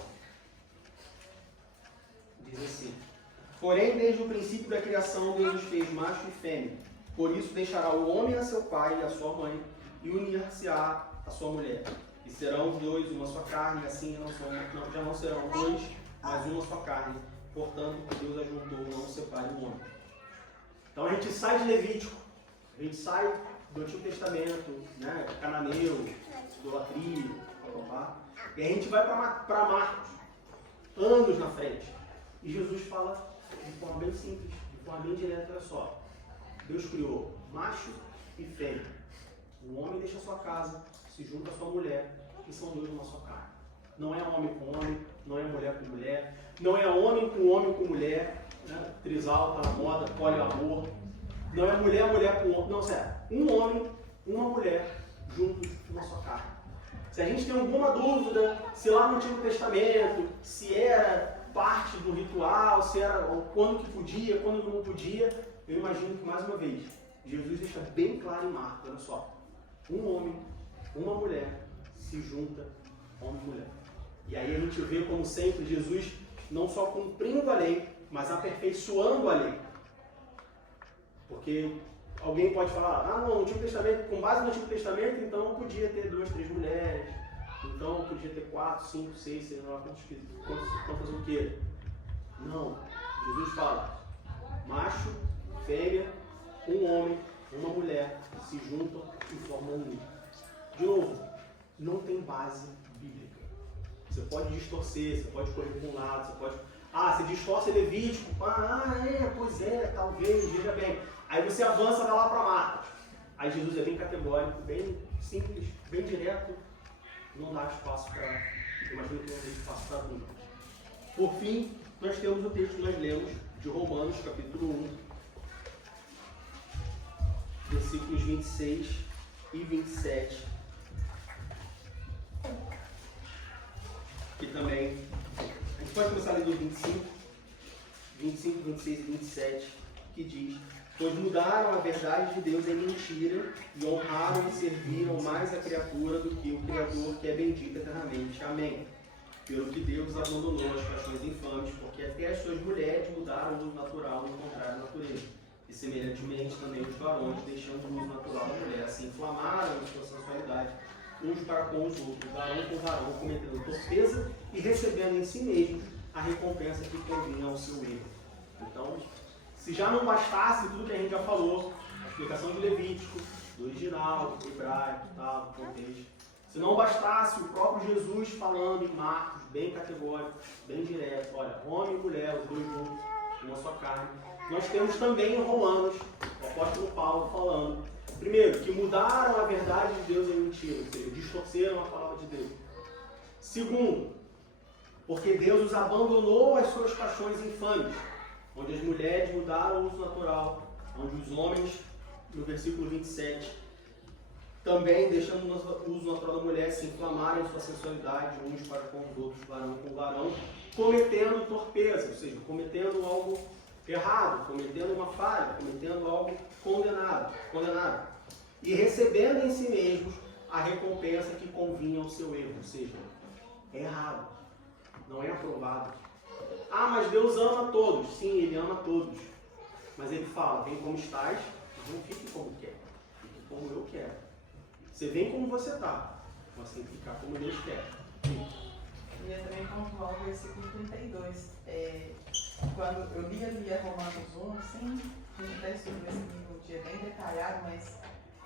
Diz assim: porém, desde o princípio da criação, Deus os fez macho e fêmea. Por isso deixará o homem a seu pai e a sua mãe, e unir-se-á a sua mulher. E serão os dois uma só carne, e assim já não serão dois, mas uma só carne. Portanto, Deus ajuntou, não separe o homem. Então a gente sai de Levítico, a gente sai do Antigo Testamento, né, cananeiro, idolatria, e a gente vai para Marcos, anos na frente. E Jesus fala de forma bem simples, de forma bem direta, olha só. Deus criou macho e fêmea. O homem deixa a sua casa, se junta à sua mulher, e são dois numa só carne. Não é homem com homem, não é mulher com mulher, não é homem com mulher, né? Trisal está na moda, poliamor. Não é mulher com homem, não, sério. Um homem, uma mulher, juntos numa só carne. Se a gente tem alguma dúvida, se lá no Antigo Testamento, se era parte do ritual, se era quando que podia, quando não podia, eu imagino que, mais uma vez, Jesus deixa bem claro em Marcos, olha só. Um homem, uma mulher, se junta, homem e mulher. E aí a gente vê, como sempre, Jesus não só cumprindo a lei, mas aperfeiçoando a lei. Porque alguém pode falar, não, no Antigo Testamento, com base no Antigo Testamento, então podia ter 2, 3 mulheres, então podia ter 4, 5, 6, sei lá quantas o quê. Não, Jesus fala, macho, fêmea, um homem, uma mulher, se juntam e formam um único. De novo, não tem base bíblica. Você pode distorcer, você pode correr para um lado, você pode... você distorce Levítico, pois é, talvez, veja bem. Aí você avança, vai lá para Marcos. Aí Jesus é bem categórico, bem simples, bem direto. Não dá espaço para... Eu imagino que não tem espaço para dúvidas. Por fim, nós temos o texto que nós lemos de Romanos, capítulo 1, versículos 26 e 27. Que também... A gente pode começar a ler do 25, 26 e 27, que diz: pois mudaram a verdade de Deus em mentira e honraram e serviram mais a criatura do que o Criador, que é bendito eternamente. Amém. Pelo que Deus abandonou as paixões infames, porque até as suas mulheres mudaram o uso natural no contrário da natureza. E semelhantemente também os varões, deixando o uso natural da mulher, assim inflamaram a sua sensualidade uns para com os outros, varão com varão, cometendo torpeza e recebendo em si mesmos a recompensa que convinha ao seu erro. Então, se já não bastasse tudo que a gente já falou, a explicação de Levítico, do original, do hebraico, do contexto, se não bastasse o próprio Jesus falando em Marcos, bem categórico, bem direto, olha, homem e mulher, os dois juntos, uma só carne, nós temos também em Romanos, o apóstolo Paulo falando, primeiro, que mudaram a verdade de Deus em mentira, ou seja, distorceram a palavra de Deus. Segundo, porque Deus os abandonou às suas paixões infames, onde as mulheres mudaram o uso natural, onde os homens, no versículo 27, também deixando o uso natural da mulher, se inflamarem em sua sensualidade, uns para com os outros, varão com varão, cometendo torpeza, ou seja, cometendo algo errado, cometendo uma falha, cometendo algo condenado. e recebendo em si mesmos a recompensa que convinha ao seu erro. Ou seja, é errado, não é aprovado. Ah, mas Deus ama todos. Sim, Ele ama todos. Mas Ele fala, vem como estás, mas não fique como quer. Fique como eu quero. Você vem como você está, mas tem que ficar como Deus quer. Eu ia também pontuar o versículo 32. Quando eu lia Romanos 1, assim, a gente até estudou esse livro um dia bem detalhado, mas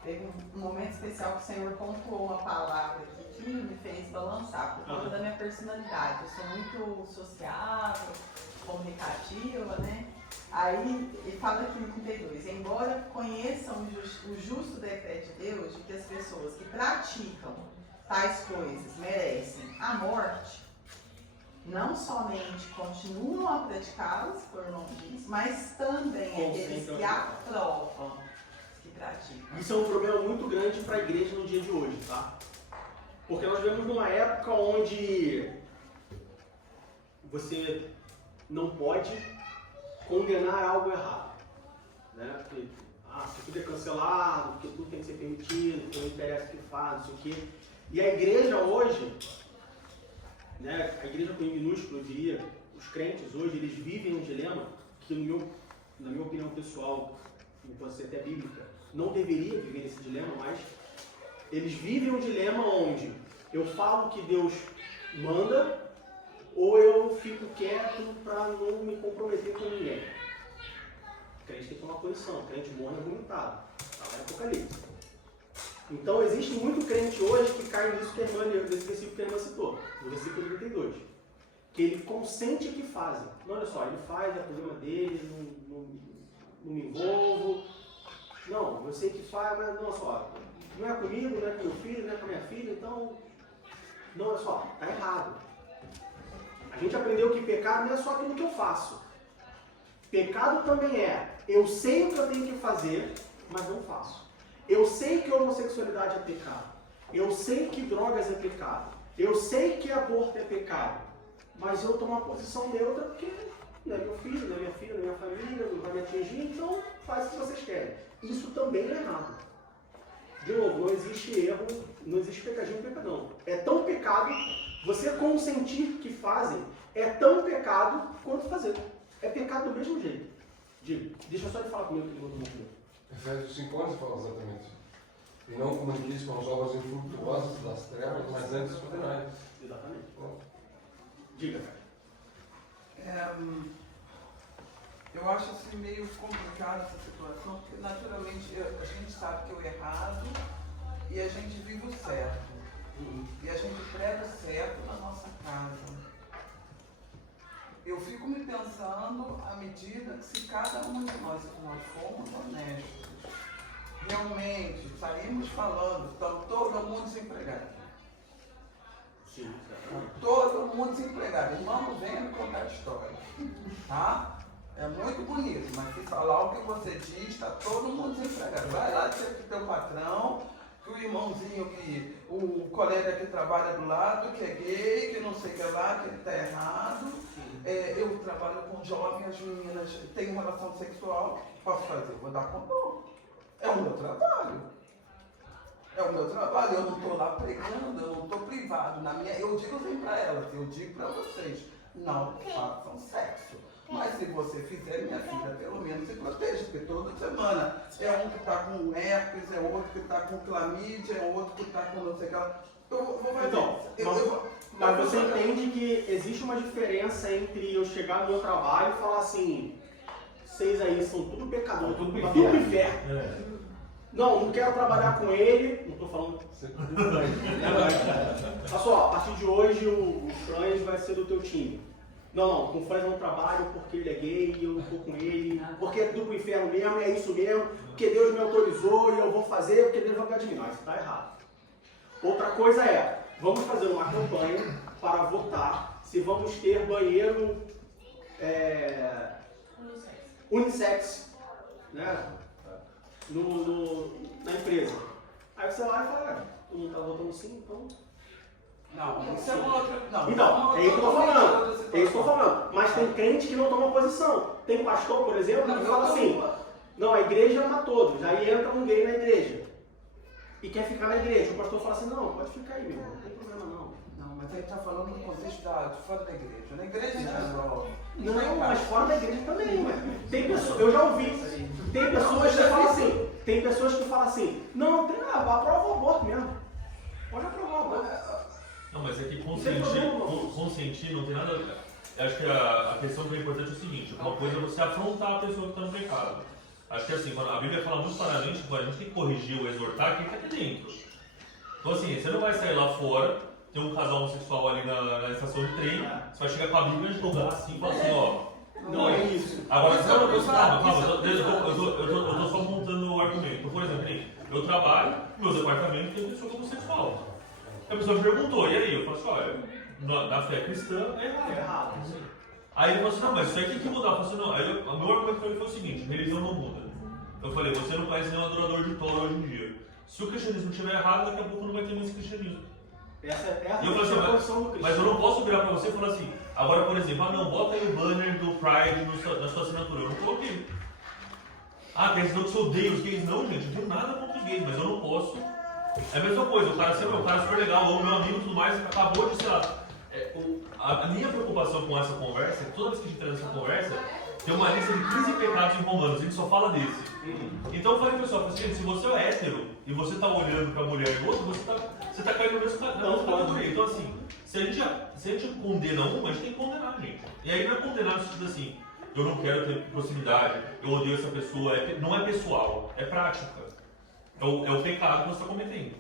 teve um momento especial que o Senhor pontuou uma palavra aqui que me fez balançar por conta da minha personalidade. Eu sou muito sociável, comunicativa, né? Aí ele fala aqui no 32, embora conheçam o justo decreto de Deus de que as pessoas que praticam tais coisas merecem a morte, não somente continuam a praticá-las, por irmão diz, mas também aqueles que aprovam que praticam. Isso é um problema muito grande para a igreja no dia de hoje, tá? Porque nós vivemos numa época onde você não pode condenar algo errado, né? Porque se tudo é cancelado, porque tudo tem que ser permitido, porque não interessa o que faz, não sei o quê. E a igreja hoje, né, a igreja com I minúsculo, eu diria, os crentes hoje, eles vivem um dilema que, na minha opinião pessoal, que pode ser até bíblica, não deveria viver esse dilema, mas eles vivem um dilema onde eu falo que Deus manda ou eu fico quieto para não me comprometer com ninguém. O crente tem que tomar posição, o crente morre vomitado. Está lá em Apocalipse. Então existe muito crente hoje que cai nisso que a irmã, nesse versículo que a irmã citou, no versículo 32. Que ele consente que fazem. Não, olha só, ele faz, é problema dele, não me envolvo. Não, eu sei que faz, mas não, só, não é comigo, não é com meu filho, não é com a minha filha, então. Não, olha só, está errado. A gente aprendeu que pecado não é só aquilo que eu faço. Pecado também é, eu sei o que eu tenho que fazer, mas não faço. Eu sei que homossexualidade é pecado. Eu sei que drogas é pecado. Eu sei que aborto é pecado. Mas eu tomo uma posição neutra porque não é meu filho, não é minha filha, não é minha família, não vai me atingir, então faz o que vocês querem. Isso também é errado. De novo, não existe erro, não existe pecadinho e pecadão. É tão pecado, você consentir que fazem, é tão pecado quanto fazer. É pecado do mesmo jeito. Digo, deixa eu só te falar comigo que ele mandou uma. Efésios 5:11 fala exatamente isso. E não comuniqueis com as obras infrutuosas das trevas, mas antes condenai. Exatamente. Diga, cara. Eu acho assim meio complicado essa situação, porque naturalmente a gente sabe que é o errado e a gente vive o certo. E a gente prega o certo na nossa casa. Eu fico me pensando à medida que se cada um de nós formos honestos, realmente estaríamos falando, estamos todo mundo desempregado. Sim, Todo mundo desempregado. Irmão, venha me contar a história. Tá? É muito bonito, mas se falar o que você diz, está todo mundo desempregado. Vai lá dizer que teu patrão, que o irmãozinho, que o colega que trabalha do lado, que é gay, que não sei o que lá, que ele está errado. Eu trabalho com jovens, as meninas têm relação sexual, posso fazer? Vou dar condom. É o meu trabalho. É o meu trabalho, eu não estou lá pregando, eu não estou privado. Eu digo assim para elas, eu digo para vocês, não façam sexo. Mas se você fizer, minha filha, pelo menos se proteja, porque toda semana é um que está com herpes, é outro que está com clamídia, é outro que está com não sei o que lá. Eu vou fazer então, mas você entende que existe uma diferença entre eu chegar no meu trabalho e falar assim, vocês aí são tudo pecadores, tudo inferno. Não quero trabalhar com ele, não estou falando. Olha só, a partir de hoje o Franz vai ser do teu time. Não, com o Franz eu não trabalho porque ele é gay e eu não estou com ele, porque é tudo pro inferno mesmo, é isso mesmo, porque Deus me autorizou e eu vou fazer porque Deus vai cuidar de mim. Não, isso está errado. Outra coisa é, vamos fazer uma campanha para votar se vamos ter banheiro unissex, né? Na empresa. Aí você vai e fala, tu não está votando sim, então. Não, isso é uma outra. Não, então, é isso que eu tô falando. É isso que eu tô falando. Mas tem crente que não toma posição. Tem pastor, por exemplo, que fala assim, não, a igreja ama todos. Aí entra um gay na igreja. e quer ficar na igreja. O pastor fala assim, não, pode ficar aí, meu irmão, não tem problema não. Não, mas ele está falando no contexto de fora da igreja. Na igreja não. Não, mas fora da igreja também, ué. Tem pessoas, eu já ouvi, tem pessoas que falam assim, não, tem aprova o aborto mesmo. Pode aprovar o aborto. Não, mas é que problema, consentir não tem nada a ver. Eu acho que a questão que é importante é o seguinte, uma coisa é você afrontar a pessoa que está no pecado. Acho que assim, quando a Bíblia fala muito claramente, a gente tem que corrigir ou exortar quem está aqui dentro. Então assim, você não vai sair lá fora, tem um casal homossexual ali na estação de trem, você vai chegar com a Bíblia e jogar assim e falar assim, ó. Não é isso. Agora, calma, eu tô só montando o argumento. Então, por exemplo, eu trabalho, meus departamentos tem pessoa homossexual. A pessoa me perguntou, e aí? Eu falei assim, olha, na fé cristã é errado. Aí ele falou assim, não, mas isso aí tem que mudar. Eu falei assim, não, aí o meu argumento foi o seguinte, religião não muda. Eu falei, você não conhece nenhum adorador de Thor hoje em dia. Se o cristianismo estiver errado, daqui a pouco não vai ter mais cristianismo. Essa é a E eu falei assim, posição do mas eu não posso virar pra você e falar assim, agora, por exemplo, não, bota aí o banner do Pride na sua assinatura. Eu não coloquei. Quer dizer que você odeia os gays? Não, gente, eu não tenho nada contra os gays, mas eu não posso. É a mesma coisa, o cara é super legal, ou meu amigo e tudo mais, acabou de, sei lá. A minha preocupação com essa conversa, toda vez que a gente traz essa conversa, tem uma lista de 15 pecados em Romanos, a gente só fala desse. Então eu falei pessoal, assim, se você é hétero e você está olhando para a mulher do outro, você tá caindo no mesmo categoria. Então assim, se a gente condena uma, a gente tem que condenar a gente. E aí não é condenar no sentido assim, eu não quero ter proximidade, eu odeio essa pessoa, não é pessoal, é prática. É o pecado que você está cometendo.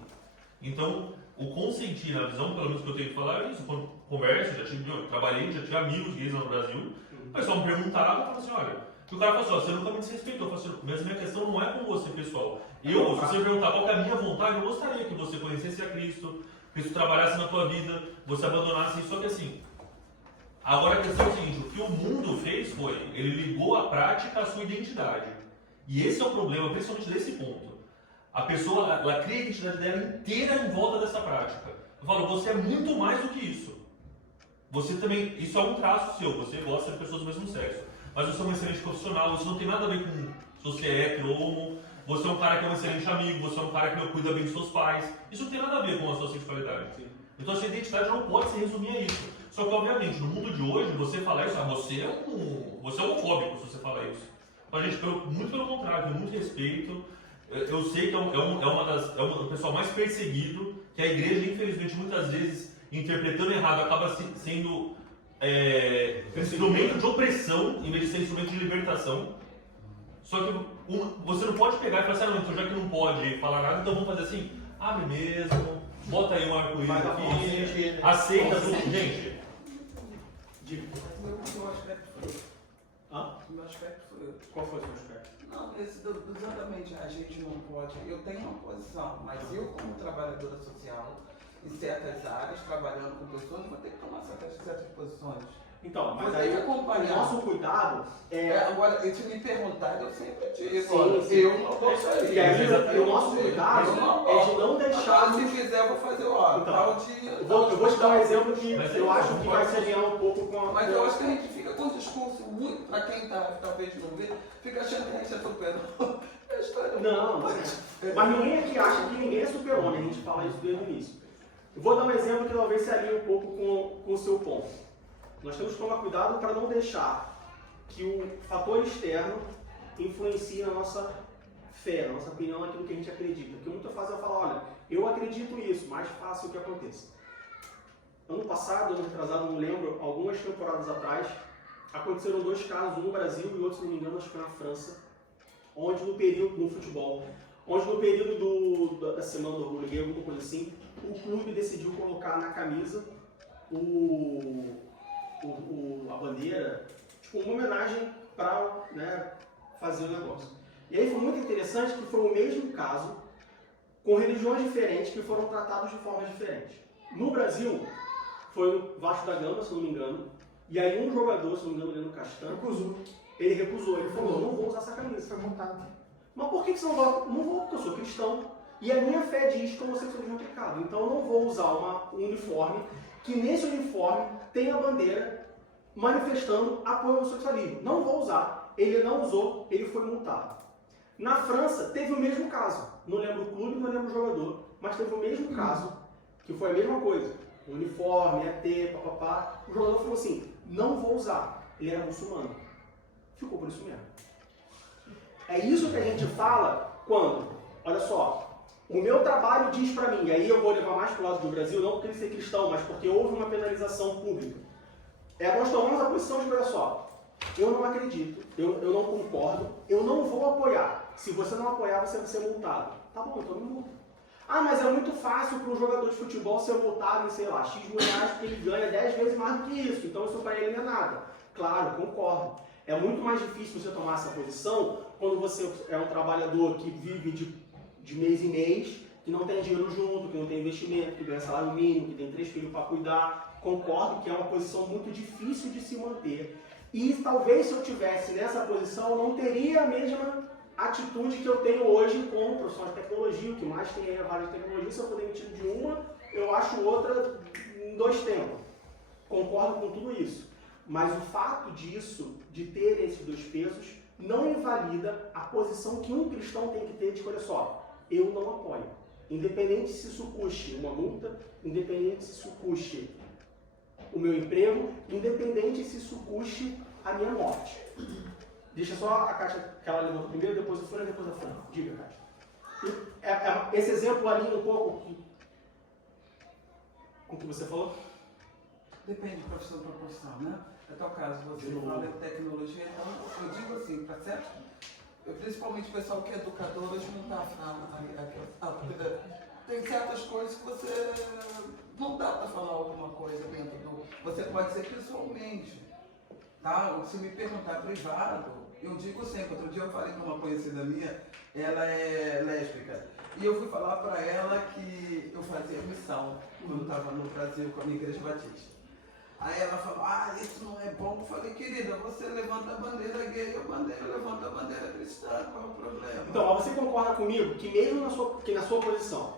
Então, o consentir, na visão, pelo menos que eu tenho que falar, é isso. Quando converso, eu trabalhei, já tive amigos gays no Brasil, o pessoal me perguntava, eu falava assim, olha, que o cara falou assim, você nunca me desrespeitou. Eu falei assim, mas a minha questão não é com você, pessoal. Se você me perguntar qual que é a minha vontade, eu gostaria que você conhecesse a Cristo, que isso trabalhasse na tua vida, você abandonasse isso, só que assim. Agora a questão é o seguinte, o que o mundo fez foi, ele ligou a prática à sua identidade. E esse é o problema, principalmente desse ponto. A pessoa, ela cria a identidade dela inteira em volta dessa prática. Eu falo, você é muito mais do que isso. Você também, isso é um traço seu, você gosta de pessoas do mesmo sexo. Mas você é um excelente profissional, isso não tem nada a ver com se você é hétero ou homo. Você é um cara que é um excelente amigo, você é um cara que cuida bem dos seus pais. Isso não tem nada a ver com a sua sexualidade. Então a sua identidade não pode se resumir a isso. Só que, obviamente, no mundo de hoje, você falar isso, você é homofóbico se você falar isso. Mas, gente, muito pelo contrário, com muito respeito. Eu sei que é o pessoal mais perseguido, que a igreja, infelizmente, muitas vezes, interpretando errado, acaba sendo instrumento de opressão, em vez de ser instrumento de libertação. Só que você não pode pegar e falar assim, não, então já que não pode falar nada, então vamos fazer assim, abre mesmo, bota aí um arco-íris aqui, aceita tudo, gente. O meu aspecto foi... Qual foi o seu aspecto? Não, exatamente, a gente não pode. Eu tenho uma posição, mas eu, como trabalhadora social, em certas áreas, trabalhando com pessoas, vou ter que tomar certas posições. Então, mas aí o nosso cuidado é... Agora, se me perguntar, eu sempre digo, eu não gostaria. E aí o nosso cuidado é de não deixar... Se quiser, eu vou fazer o tal dia. Eu vou te dar um exemplo que eu acho que vai se alinhar um pouco com a... Mas eu acho que a gente fica com um discurso muito, para quem talvez não vê, fica achando que a gente é super-homem. Não, mas ninguém aqui acha que ninguém é super-homem, a gente fala isso desde o início. Eu vou dar um exemplo que talvez se alinhe um pouco com o seu ponto. Nós temos que tomar cuidado para não deixar que o fator externo influencie na nossa fé, na nossa opinião, naquilo que a gente acredita. Porque muito fácil é falar, olha, eu acredito isso, mais fácil que aconteça. Ano passado, ano retrasado, não lembro, algumas temporadas atrás, aconteceram 2 casos, um no Brasil e outro, se não me engano, acho que foi na França, onde no período, no futebol, onde no período da Semana do Orgulho Gay, alguma coisa assim, o clube decidiu colocar na camisa a bandeira, tipo uma homenagem para, né, fazer o negócio. E aí foi muito interessante que foi o mesmo caso, com religiões diferentes que foram tratados de formas diferentes. No Brasil, foi no Vasco da Gama, se não me engano, e aí um jogador, se não me engano, Leandro Castanho, ele recusou, ele falou, eu não vou usar essa camisa. Foi montado. Mas por que você não vai? Não vou, porque eu sou cristão. E a minha fé diz que o homossexualismo é pecado. Então eu não vou usar um uniforme que nesse uniforme tem a bandeira manifestando apoio ao homossexualismo. Não vou usar. Ele não usou, ele foi multado. Na França, teve o mesmo caso. Não lembro o clube, não lembro o jogador, mas teve o mesmo caso, que foi a mesma coisa. Uniforme, ET, papapá. O jogador falou assim, não vou usar. Ele era muçulmano. Ficou por isso mesmo. É isso que a gente fala quando, olha só, o meu trabalho diz pra mim, e aí eu vou levar mais pro lado do Brasil, não porque ele ser cristão, mas porque houve uma penalização pública. Nós tomamos a posição de, olha só, eu não acredito, eu não concordo, eu não vou apoiar. Se você não apoiar, você vai ser multado. Tá bom, então me multa. Ah, mas é muito fácil para um jogador de futebol ser multado em, sei lá, X mil reais, porque ele ganha 10 vezes mais do que isso. Então isso para ele não é nada. Claro, concordo. É muito mais difícil você tomar essa posição quando você é um trabalhador que vive de mês em mês, que não tem dinheiro junto, que não tem investimento, que ganha salário mínimo, que tem 3 filhos para cuidar. Concordo que é uma posição muito difícil de se manter. E talvez se eu tivesse nessa posição, eu não teria a mesma atitude que eu tenho hoje com profissionais de tecnologia. O que mais tem é a área de tecnologia. Se eu for demitido de uma, eu acho outra em 2 tempos. Concordo com tudo isso. Mas o fato disso, de ter esses 2 pesos, não invalida a posição que um cristão tem que ter de, olha só, eu não apoio. Independente se isso custe uma multa, independente se isso custe o meu emprego, independente se isso custe a minha morte. Deixa só a Kátia, que ela levantou primeiro, depois a Fran, depois a Fran. Diga, Kátia. Esse exemplo ali um pouco com o que você falou? Depende de profissão para profissão, né? É tal caso, você fala em tecnologia, então eu digo assim, tá certo? Principalmente o pessoal que é educador, hoje não está tem certas coisas que você não dá para falar alguma coisa dentro do... Você pode ser pessoalmente, tá? Se me perguntar privado, eu digo sempre. Outro dia eu falei com uma conhecida minha, ela é lésbica, e eu fui falar para ela que eu fazia missão quando estava no Brasil com a minha igreja batista. Aí ela falou, isso não é bom. Eu falei, querida, você levanta a bandeira gay, eu levanto a bandeira cristã, qual é o problema? Então, mas você concorda comigo que mesmo na sua posição,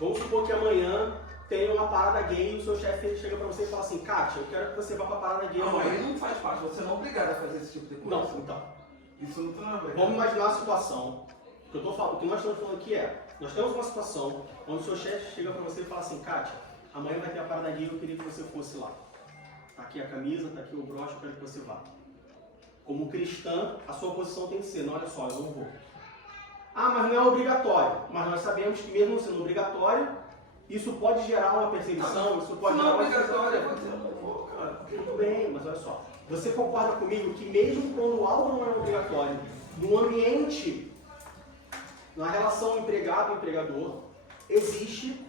vamos supor que amanhã tem uma parada gay e o seu chefe chega pra você e fala assim, Kátia, eu quero que você vá pra parada gay Não, amanhã. aí não faz parte, você não é obrigado a fazer esse tipo de coisa. Não, então. Isso não tem nada a ver. Vamos imaginar a situação, o que nós estamos falando aqui nós temos uma situação onde o seu chefe chega pra você e fala assim, Kátia, amanhã vai ter a parada gay, eu queria que você fosse lá. Tá aqui a camisa, tá aqui o broche, eu quero que você vá. Como cristã, a sua posição tem que ser, não, olha só, eu não vou. Mas não é obrigatório. Mas nós sabemos que mesmo sendo obrigatório, isso pode gerar uma perseguição, isso pode gerar uma obrigatório, eu não vou, cara. Tudo bem, mas olha só. Você concorda comigo que mesmo quando algo não é obrigatório, no ambiente, na relação empregado-empregador, existe,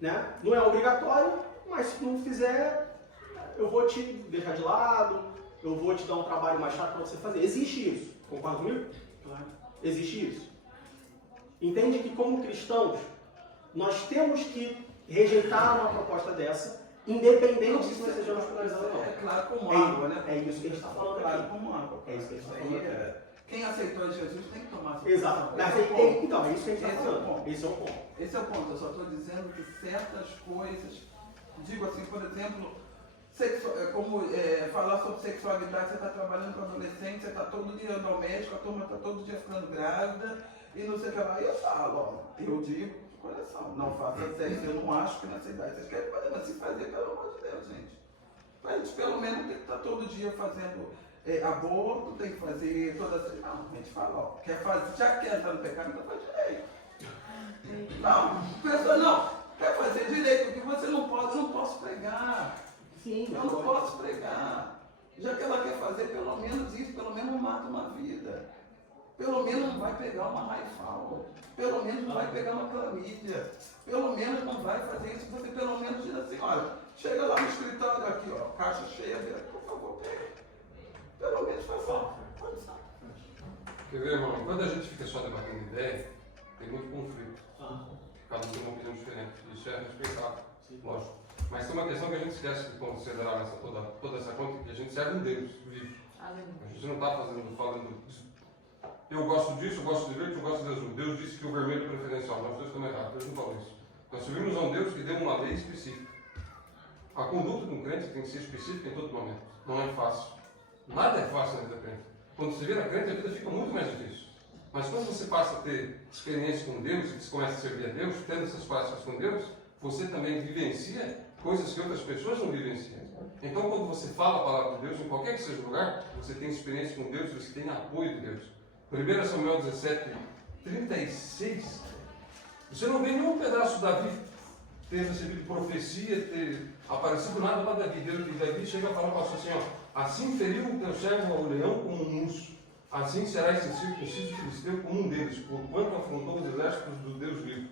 né? Não é obrigatório, mas se não fizer, eu vou te deixar de lado, eu vou te dar um trabalho mais chato para você fazer. Existe isso. Concorda comigo? Claro. Existe isso. Entende que como cristãos, nós temos que rejeitar uma proposta dessa, independente se nós sejamos penalizados ou não. É claro como água, né? É isso que a gente está falando claro aqui. como água. É isso que a gente está falando aqui. Quem aceitou Jesus tem que tomar essa Exato. posição. Então, é isso que a gente está falando. ponto. Esse é o ponto. Esse é o ponto. Eu só estou dizendo que certas coisas, digo assim, por exemplo, falar sobre sexualidade, você está trabalhando com adolescente, você está todo dia indo ao médico, a turma está todo dia ficando grávida, e não sei o que lá. E eu falo, eu digo, de coração, não faça sexo, eu não acho que nessa idade vocês querem fazer, mas se fazer, pelo amor de Deus, gente. A gente pelo menos tem que estar todo dia fazendo aborto, tem que fazer toda essa... Não, a gente fala, quer fazer, já quer entrar no pecado, então faz direito. Não, pessoa não, quer fazer direito, porque você não pode, eu não posso pregar. Sim, Eu não posso pregar. Já que ela quer fazer pelo menos isso, pelo menos mata uma vida. Pelo menos não vai pegar uma raifal. Pelo menos não vai pegar uma clamídia. Pelo menos não vai fazer isso. Você pelo menos diz assim, olha, chega lá no escritório aqui, ó, caixa cheia, por favor, pega. Pelo menos faça. Quer ver, irmão? Quando a gente fica só debatendo ideia, tem muito conflito. Cada um tem uma opinião diferente. Isso é respeitável, lógico. Mas tem uma questão que a gente esquece de considerar nessa toda essa conta, que a gente serve um Deus vivo. A gente não está falando eu gosto disso, eu gosto de verde, eu gosto de azul. Deus disse que o vermelho é preferencial, nós dois estamos errados, Deus não falou isso. Nós servimos a um Deus que deu uma lei específica. A conduta de um crente tem que ser específica em todo momento. Não é fácil. Nada é fácil na vida crente. Quando se vira crente, a vida fica muito mais difícil. Mas quando você passa a ter experiência com Deus, e você começa a servir a Deus, tendo essas práticas com Deus, você também vivencia coisas que outras pessoas não vivenciam. Então, quando você fala a palavra de Deus, em qualquer que seja o lugar, você tem experiência com Deus, você tem apoio de Deus. 1 Samuel 17, 36, você não vê nenhum pedaço de Davi ter recebido profecia, ter aparecido nada para Davi. E Davi chega a falar para o pastor assim, ó, assim feriu o teu servo ao leão como um urso, assim será esse circunciso filisteu como um deles, porquanto afrontou os exércitos do Deus vivo.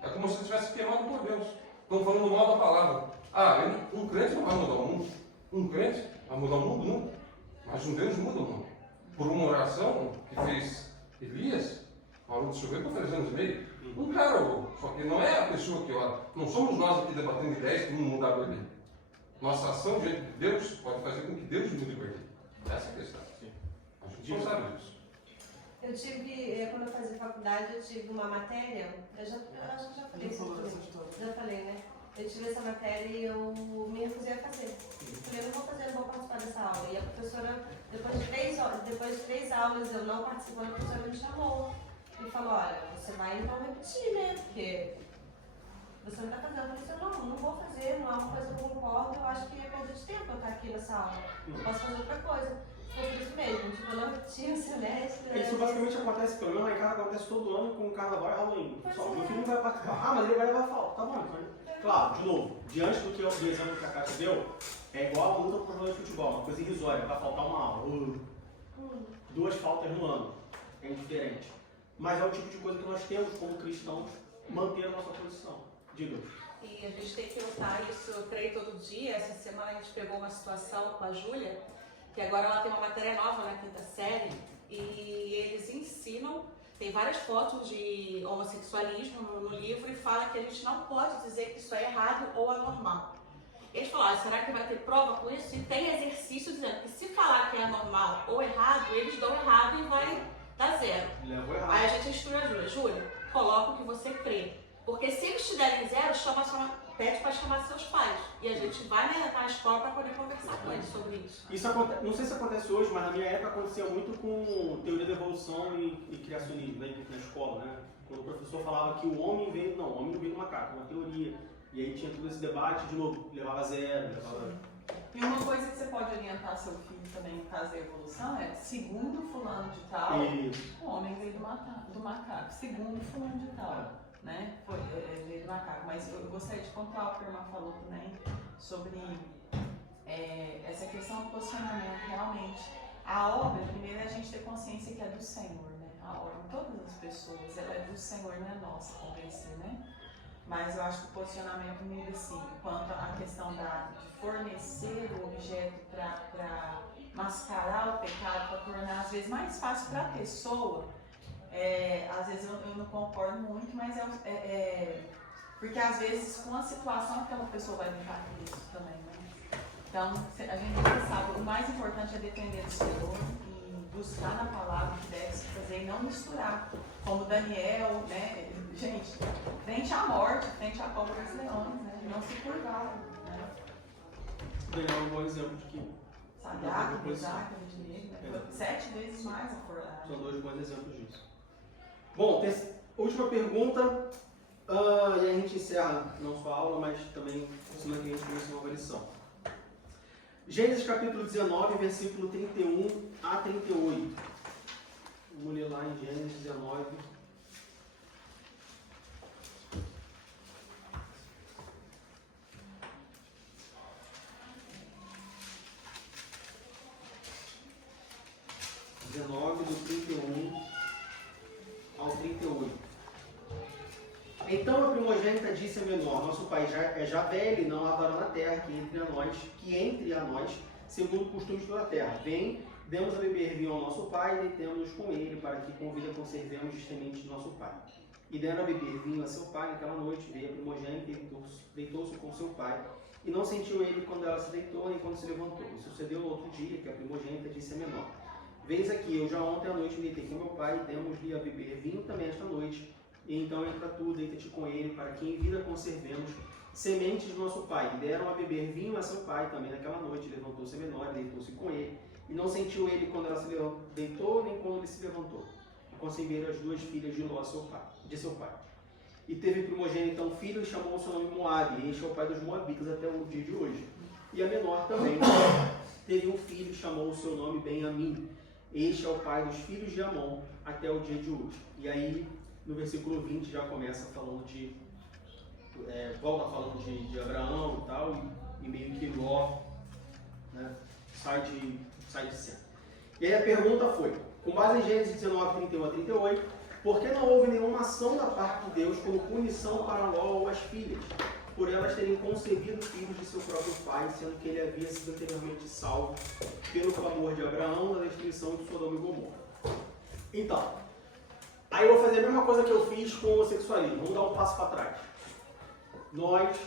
É como se tivesse queimado por Deus. Estão falando mal da palavra. Um crente não vai mudar o mundo. Um crente vai mudar o mundo nunca. Mas um Deus muda o mundo. Por uma oração que fez Elias, parou de chover por 3 anos e meio. Um cara orou. Só que não é a pessoa que ora. Não somos nós aqui debatendo ideias que vamos mudar a Berlim. Nossa ação diante de Deus pode fazer com que Deus mude Berlim. Essa é a questão. A gente não sabe disso. Eu tive, quando eu fazia faculdade, eu tive uma matéria, eu acho que já falei isso também. Já falei, né? Eu tive essa matéria e eu me recusei a fazer. Falei, eu não vou fazer, não vou participar dessa aula. E a professora, depois de 3 aulas eu não participando, a professora me chamou e falou, olha, você vai então repetir, né? Porque você não está fazendo. Eu falei, não vou fazer, não é uma coisa que eu concordo, eu acho que é perda de tempo eu estar aqui nessa aula. Eu posso fazer outra coisa. Foi por isso mesmo, tipo, eu não repeti o semestre. Isso basicamente acontece, pelo menos lá em casa acontece todo ano com o carnaval e Halloween. Só meu filho não vai participar. Mas ele vai levar falta. Tá bom, então. Claro, de novo, diante do que do exemplo que a Kátia deu, é igual a luta pro jogador de futebol, uma coisa irrisória, vai faltar uma aula. 2 faltas no ano. É indiferente. Mas é o tipo de coisa que nós temos como cristãos manter a nossa posição. Diga. E a gente tem que lutar isso, eu creio, todo dia. Essa semana a gente pegou uma situação com a Júlia, que agora ela tem uma matéria nova na 5ª série, e eles ensinam, tem várias fotos de homossexualismo no livro, e fala que a gente não pode dizer que isso é errado ou anormal. Eles falaram, será que vai ter prova com isso? E tem exercício dizendo que se falar que é anormal ou errado, eles dão errado e vai dar 0. Aí a gente instrui a Júlia, Júlia, coloca o que você crê. Porque se eles te derem 0, pede para chamar seus pais. E a gente vai na escola para poder conversar com eles sobre isso. Isso acontece, não sei se acontece hoje, mas na minha época acontecia muito com teoria da evolução e criacionismo, né, na escola, né? Quando o professor falava que o homem veio do macaco, uma teoria. E aí tinha todo esse debate, de novo, levava 0, levava... E uma coisa que você pode orientar seu filho também no caso da evolução é, segundo fulano de tal, o homem veio do macaco, segundo fulano de tal, né? Veio do macaco. Mas eu gostaria de pontuar o que a irmã falou também sobre essa questão do posicionamento. Realmente, a obra, primeiro é a gente ter consciência que é do Senhor, né? A obra, todas as pessoas, ela é do Senhor, não é nossa, convencer, né? Mas eu acho que o posicionamento muda sim, quanto à questão de fornecer o objeto para mascarar o pecado, para tornar às vezes mais fácil para a pessoa. Às vezes eu não concordo muito, mas porque às vezes com a situação aquela pessoa vai lidar com isso também, né? Então a gente já sabe, o mais importante é depender do Senhor e buscar na palavra o que deve se fazer e não misturar, como Daniel, né? Gente, frente à morte, frente à cobra dos leões, né? Não se curvaram, né? Daniel é um bom exemplo de que... Sagrado, Isaac, Abednego, 7 vezes mais a fornalha. São 2 bons exemplos disso. Bom, última pergunta, e a gente encerra não só a aula, mas também semana que a gente começa uma nova lição. Gênesis capítulo 19, versículo 31 a 38. Vamos ler lá em Gênesis 19. Do 31 ao 38. Então a primogênita disse a menor, nosso pai já velho e não há varão na terra que entre a nós, segundo o costume de toda a terra. Vem, demos a beber vinho ao nosso pai e deitemos-nos com ele, para que com vida conservemos justamente de nosso pai. E deram a beber vinho a seu pai naquela noite, veio a primogênita e deitou-se com seu pai. E não sentiu ele quando ela se deitou, nem quando se levantou. E sucedeu no outro dia, que a primogênita disse a menor, vês aqui, eu já ontem à noite me deitei com meu pai e demos-lhe a beber vinho também esta noite. E então entra tu, deita-te com ele, para que em vida conservemos sementes de nosso pai. E deram a beber vinho a seu pai também naquela noite. Levantou-se a menor e deitou-se com ele. E não sentiu ele quando ela se deitou, nem quando ele se levantou. conceberam as 2 filhas de Ló, seu pai. E teve primogênito um filho e chamou o seu nome Moabe, e este é o pai dos Moabitas até o dia de hoje. E a menor também teve um filho e chamou o seu nome Ben-Amim, este é o pai dos filhos de Amon até o dia de hoje. E aí, no versículo 20, já começa falando volta falando de Abraão e tal, e meio que Ló, né, sai de cena. E aí a pergunta foi, com base em Gênesis 19, 31 a 38, por que não houve nenhuma ação da parte de Deus como punição para Ló ou as filhas, por elas terem concebido filhos de seu próprio pai, sendo que ele havia sido anteriormente salvo pelo clamor de Abraão na destruição de Sodoma e Gomorra? Então, aí eu vou fazer a mesma coisa que eu fiz com o homossexualismo, vamos dar um passo para trás. Nós,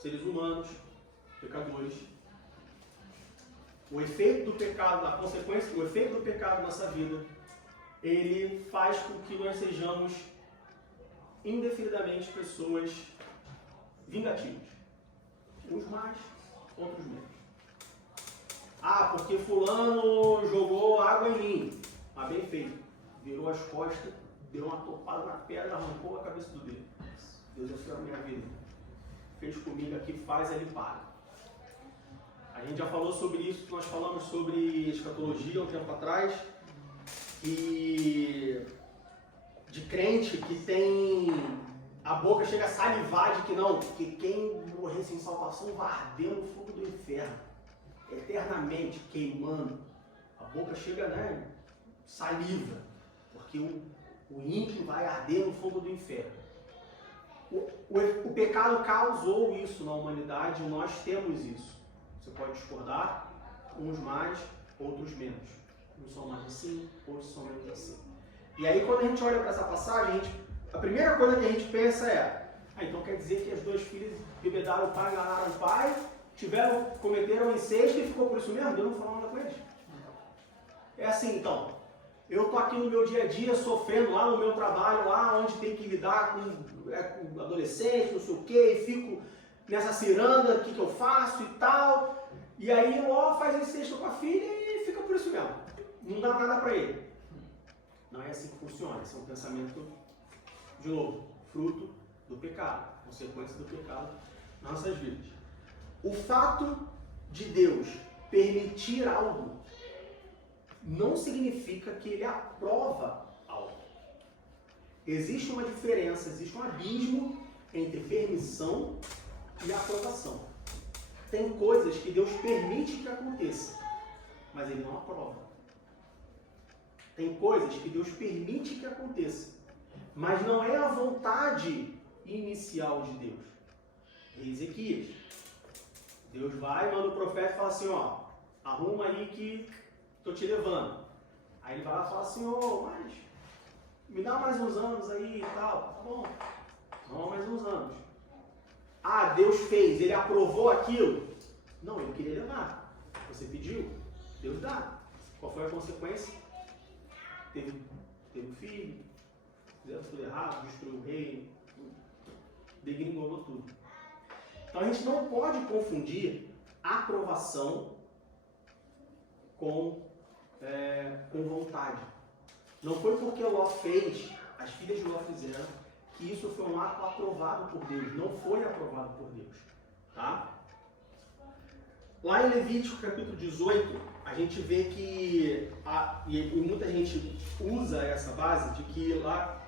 seres humanos, pecadores, o efeito do pecado, a consequência, o efeito do pecado na nossa vida, ele faz com que nós sejamos indefinidamente pessoas vingativas. Uns mais, outros menos. Ah, porque fulano jogou água em mim. Ah, bem feito. Virou as costas, deu uma topada na pedra, arrancou a cabeça do dedo. Deus é fiel na minha vida. Fez comigo aqui, faz, ele para. A gente já falou sobre isso, nós falamos sobre escatologia um tempo atrás, e de crente que tem a boca chega a salivar de que não, que quem morrer sem salvação vai arder no fogo do inferno, eternamente queimando. A boca chega, né, saliva, porque o ímpio vai arder no fogo do inferno. O pecado causou isso na humanidade e nós temos isso. Você pode discordar, uns mais, outros menos. Uns são mais assim, outros são menos assim. E aí quando a gente olha para essa passagem, a primeira coisa que a gente pensa é, então quer dizer que as 2 filhas bebedaram o pai, enganaram o pai, cometeram incesto e ficou por isso mesmo? Deus não falou nada com eles. É assim então, eu tô aqui no meu dia a dia sofrendo lá no meu trabalho, lá onde tem que lidar com adolescente, não sei o que, e fico nessa ciranda, o que eu faço e tal, e aí Ló faz incesto com a filha e fica por isso mesmo. Não dá nada para ele. Não é assim que funciona. Esse é um pensamento, de novo, fruto do pecado, consequência do pecado nas nossas vidas. O fato de Deus permitir algo não significa que ele aprova algo. Existe uma diferença, existe um abismo entre permissão e aprovação. Tem coisas que Deus permite que aconteça, mas ele não aprova. Tem coisas que Deus permite que aconteça, mas não é a vontade inicial de Deus. Ezequias. Deus vai, manda o profeta e fala assim, ó, arruma aí que estou te levando. Aí ele vai lá e fala assim, mas me dá mais uns anos aí e tal. Tá bom, não, mais uns anos. Ah, Deus fez, ele aprovou aquilo? Não, ele queria levar. Você pediu, Deus dá. Qual foi a consequência? Teve um filho, fizeram tudo errado, destruiu o reino, degringolou tudo. Então a gente não pode confundir aprovação com vontade. Não foi porque Ló fez, as filhas de Ló fizeram, que isso foi um ato aprovado por Deus. Não foi aprovado por Deus. Tá? Lá em Levítico capítulo 18, a gente vê que, e muita gente usa essa base, de que lá,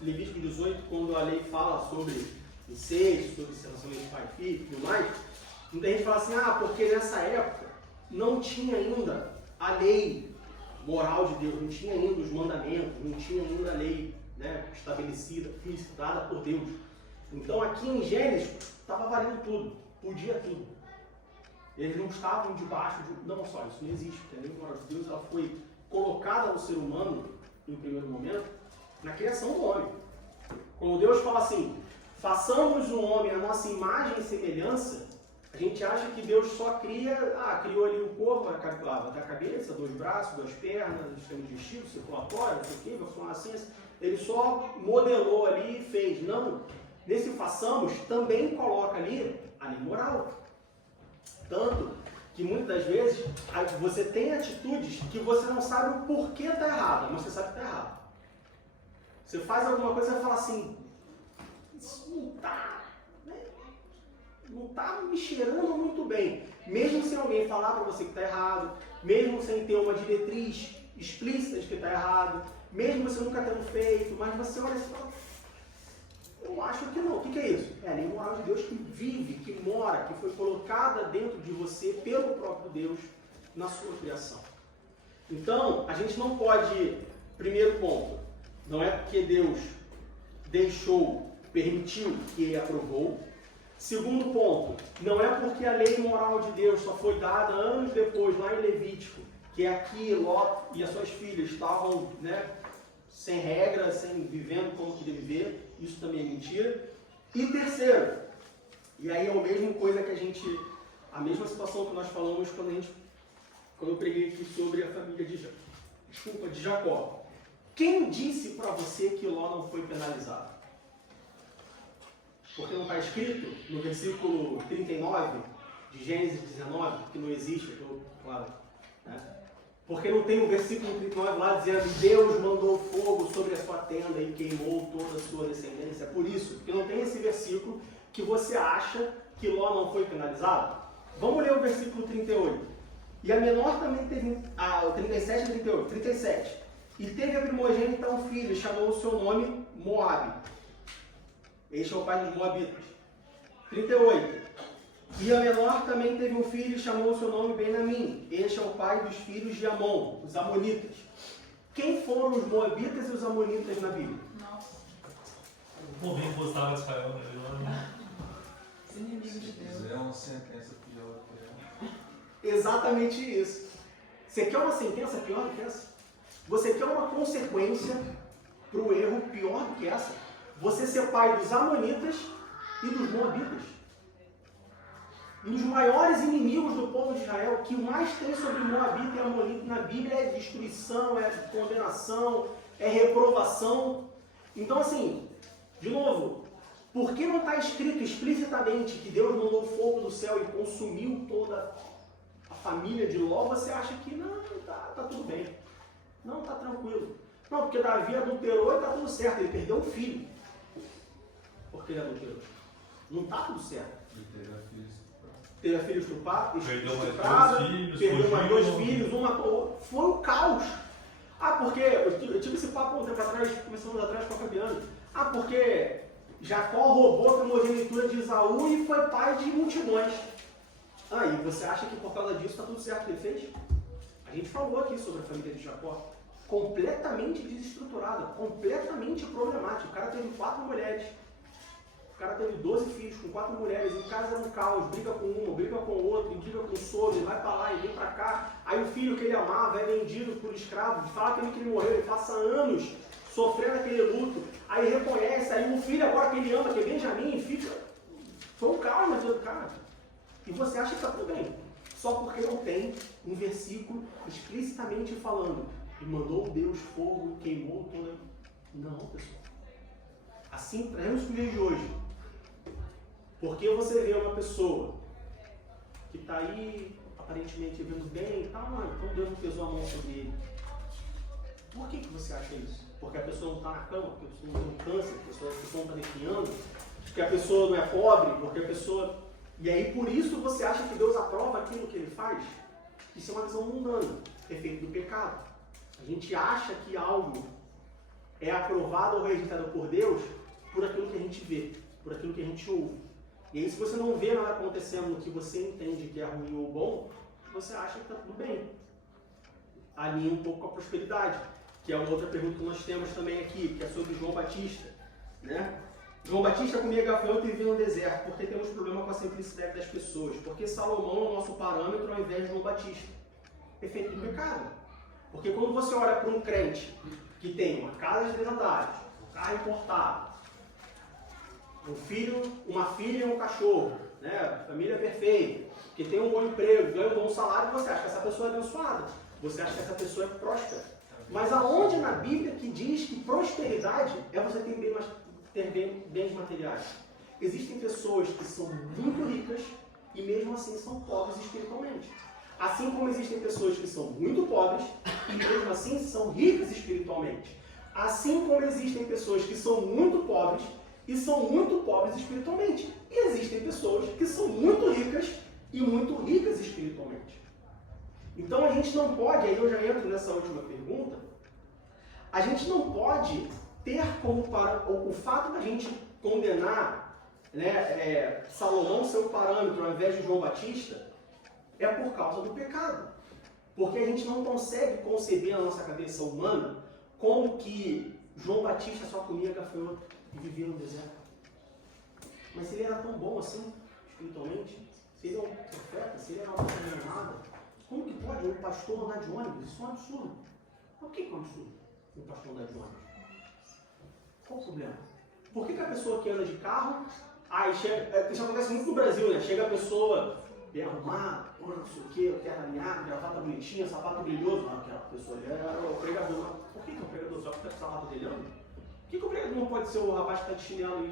Levítico 18, quando a lei fala sobre incesto, sobre relacionamento de pai e filho e tudo mais, muita gente fala assim, porque nessa época não tinha ainda a lei moral de Deus, não tinha ainda os mandamentos, não tinha ainda a lei, né, estabelecida, dada por Deus. Então aqui em Gênesis estava valendo tudo, podia tudo. Eles não estavam debaixo de... Não, só isso não existe, porque a lei moral de Deus ela foi colocada no ser humano, no primeiro momento, na criação do homem. Quando Deus fala assim, façamos o homem a nossa imagem e semelhança, a gente acha que Deus só criou ali um corpo, da cabeça, 2 braços, 2 pernas, sistema digestivo, circulatório, não sei o que, vai funcionar assim. Ele só modelou ali e fez. Não, nesse façamos também coloca ali a lei moral. Tanto que muitas das vezes você tem atitudes que você não sabe o porquê está errado, mas você sabe que está errado. Você faz alguma coisa e vai falar assim, isso não está, né? Não está me cheirando muito bem. Mesmo sem alguém falar para você que está errado, mesmo sem ter uma diretriz explícita de que está errado, mesmo você nunca tendo feito, mas você olha e fala, eu acho que não. O que é isso? É a lei moral de Deus que vive, que mora, que foi colocada dentro de você pelo próprio Deus na sua criação. Então, a gente não pode, primeiro ponto, não é porque Deus deixou, permitiu que ele aprovou. Segundo ponto, não é porque a lei moral de Deus só foi dada anos depois, lá em Levítico, que aqui Ló e as suas filhas estavam, né, sem regra, sem vivendo como que deve viver. Isso também é mentira. E terceiro, e aí é a mesma coisa que a mesma situação que nós falamos quando eu preguei aqui sobre a família de Jacó. Quem disse para você que Ló não foi penalizado? Porque não está escrito no versículo 39 de Gênesis 19, que não existe, claro, né? Porque não tem o versículo 39 lá dizendo Deus mandou fogo sobre a sua tenda e queimou toda a sua descendência. Por isso, porque não tem esse versículo que você acha que Ló não foi penalizado. Vamos ler o versículo 38. E a menor também teve, o 37 e 38, 37. E teve a primogênita um filho, chamou o seu nome Moabe. Este é o pai dos Moabitas. 38. E a menor também teve um filho, chamou o seu nome Benamim. Este é o pai dos filhos de Amon, os Amonitas. Quem foram os Moabitas e os Amonitas na Bíblia? Nossa. O povo gostava de Israel, né? Os inimigos de Deus. É uma sentença pior que Exatamente isso. Você quer uma sentença pior do que essa? Você quer uma consequência para o erro pior do que essa? Você ser pai dos Amonitas e dos Moabitas. E os maiores inimigos do povo de Israel, que mais tem sobre Moabita e Amonita na Bíblia é destruição, é condenação, é reprovação. Então assim, de novo, por que não está escrito explicitamente que Deus mandou fogo do céu e consumiu toda a família de Ló? Você acha que não, tá tudo bem. Não, tá tranquilo. Não, porque Davi adulterou e tá tudo certo. Ele perdeu um filho. Porque ele adulterou. Não tá tudo certo. Teve a filha estuprada, perdeu mais 2 filhos, um matou. Foi um caos. Porque eu tive esse papo um tempo atrás, começamos atrás com a Fabiana. Porque Jacó roubou a primogenitura de Esaú e foi pai de multidões. E você acha que por causa disso está tudo certo que ele fez? A gente falou aqui sobre a família de Jacó. Completamente desestruturada, completamente problemática. O cara teve 4 mulheres. O cara teve 12 filhos com 4 mulheres, em casa era um caos, briga com uma, briga com outra, briga com o sogro, vai pra lá e vem pra cá. Aí o filho que ele amava é vendido por escravo, fala que ele morreu, ele passa anos sofrendo aquele luto, aí reconhece, aí o filho agora que ele ama, que é Benjamim, fica... Foi um caos na vida do cara. E você acha que tá tudo bem, só porque não tem um versículo explicitamente falando, e mandou Deus fogo, queimou toda... Não, pessoal. Assim, trazemos para o dia de hoje. Porque você vê uma pessoa que está aí, aparentemente, vivendo bem e tal, então Deus não pesou a mão sobre ele. Por que você acha isso? Porque a pessoa não está na cama, porque a pessoa não tem câncer, porque a pessoa não está definhando, porque a pessoa não é pobre, porque a pessoa... E aí, por isso, você acha que Deus aprova aquilo que ele faz? Isso é uma visão mundana, efeito do pecado. A gente acha que algo é aprovado ou rejeitado por Deus por aquilo que a gente vê, por aquilo que a gente ouve. E aí, se você não vê nada acontecendo no que você entende que é ruim ou bom, você acha que está tudo bem. Alinha um pouco com a prosperidade, que é uma outra pergunta que nós temos também aqui, que é sobre João Batista. Né? João Batista comia gafanhoto e vinha no deserto, porque temos problema com a simplicidade das pessoas. Porque Salomão é o nosso parâmetro ao invés de João Batista. Efeito do pecado. Porque quando você olha para um crente que tem uma casa de 3 andares, um carro importado, um filho, uma filha e um cachorro, né? Família perfeita, que tem um bom emprego, ganha um bom salário, você acha que essa pessoa é abençoada, você acha que essa pessoa é próspera. Mas aonde na Bíblia que diz que prosperidade é você ter bens materiais? Existem pessoas que são muito ricas e mesmo assim são pobres espiritualmente. Assim como existem pessoas que são muito pobres e mesmo assim são ricas espiritualmente. Assim como existem pessoas que são muito pobres e são muito pobres espiritualmente. E existem pessoas que são muito ricas e muito ricas espiritualmente. Então a gente não pode, aí eu já entro nessa última pergunta, a gente não pode ter como o fato da gente condenar, né, Salomão ser o parâmetro ao invés de João Batista, é por causa do pecado. Porque a gente não consegue conceber na nossa cabeça humana como que João Batista só comia gafanhoto e vivia no deserto. Mas se ele era tão bom assim, espiritualmente, se ele é um profeta, se ele era uma pessoa nada, como que pode um pastor andar de ônibus? Isso é um absurdo. Por que é um absurdo um pastor andar de ônibus? Qual o problema? Por que a pessoa que anda de carro, chega, isso acontece muito no Brasil, né? Chega a pessoa bem arrumada, não sei o quê, terra alinhada, gravata bonitinha, sapato brilhoso. Não, aquela pessoa ali era o pregador. Por que é o pregador só que está com o sapato brilhando? Por que o pregador não pode ser o rapaz que está de chinelo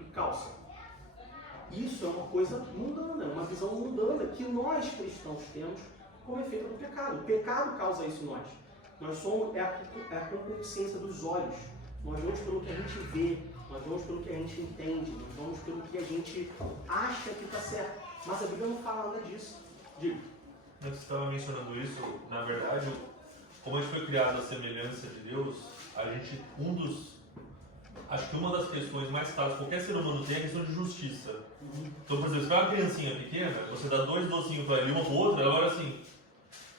e calça? Isso é uma coisa mundana, uma visão mundana que nós cristãos temos como efeito do pecado. O pecado causa isso em nós. Nós somos a concupiscência dos olhos. Nós vamos pelo que a gente vê, nós vamos pelo que a gente entende, nós vamos pelo que a gente acha que está certo. Mas a Bíblia não fala nada disso. Digo. Você estava mencionando isso, na verdade, como a gente foi criado à semelhança de Deus, acho que uma das questões mais claras que qualquer ser humano tem é a questão de justiça. Então, por exemplo, se for uma criancinha pequena, você dá 2 docinhos para ele, uma para outra, ela olha assim,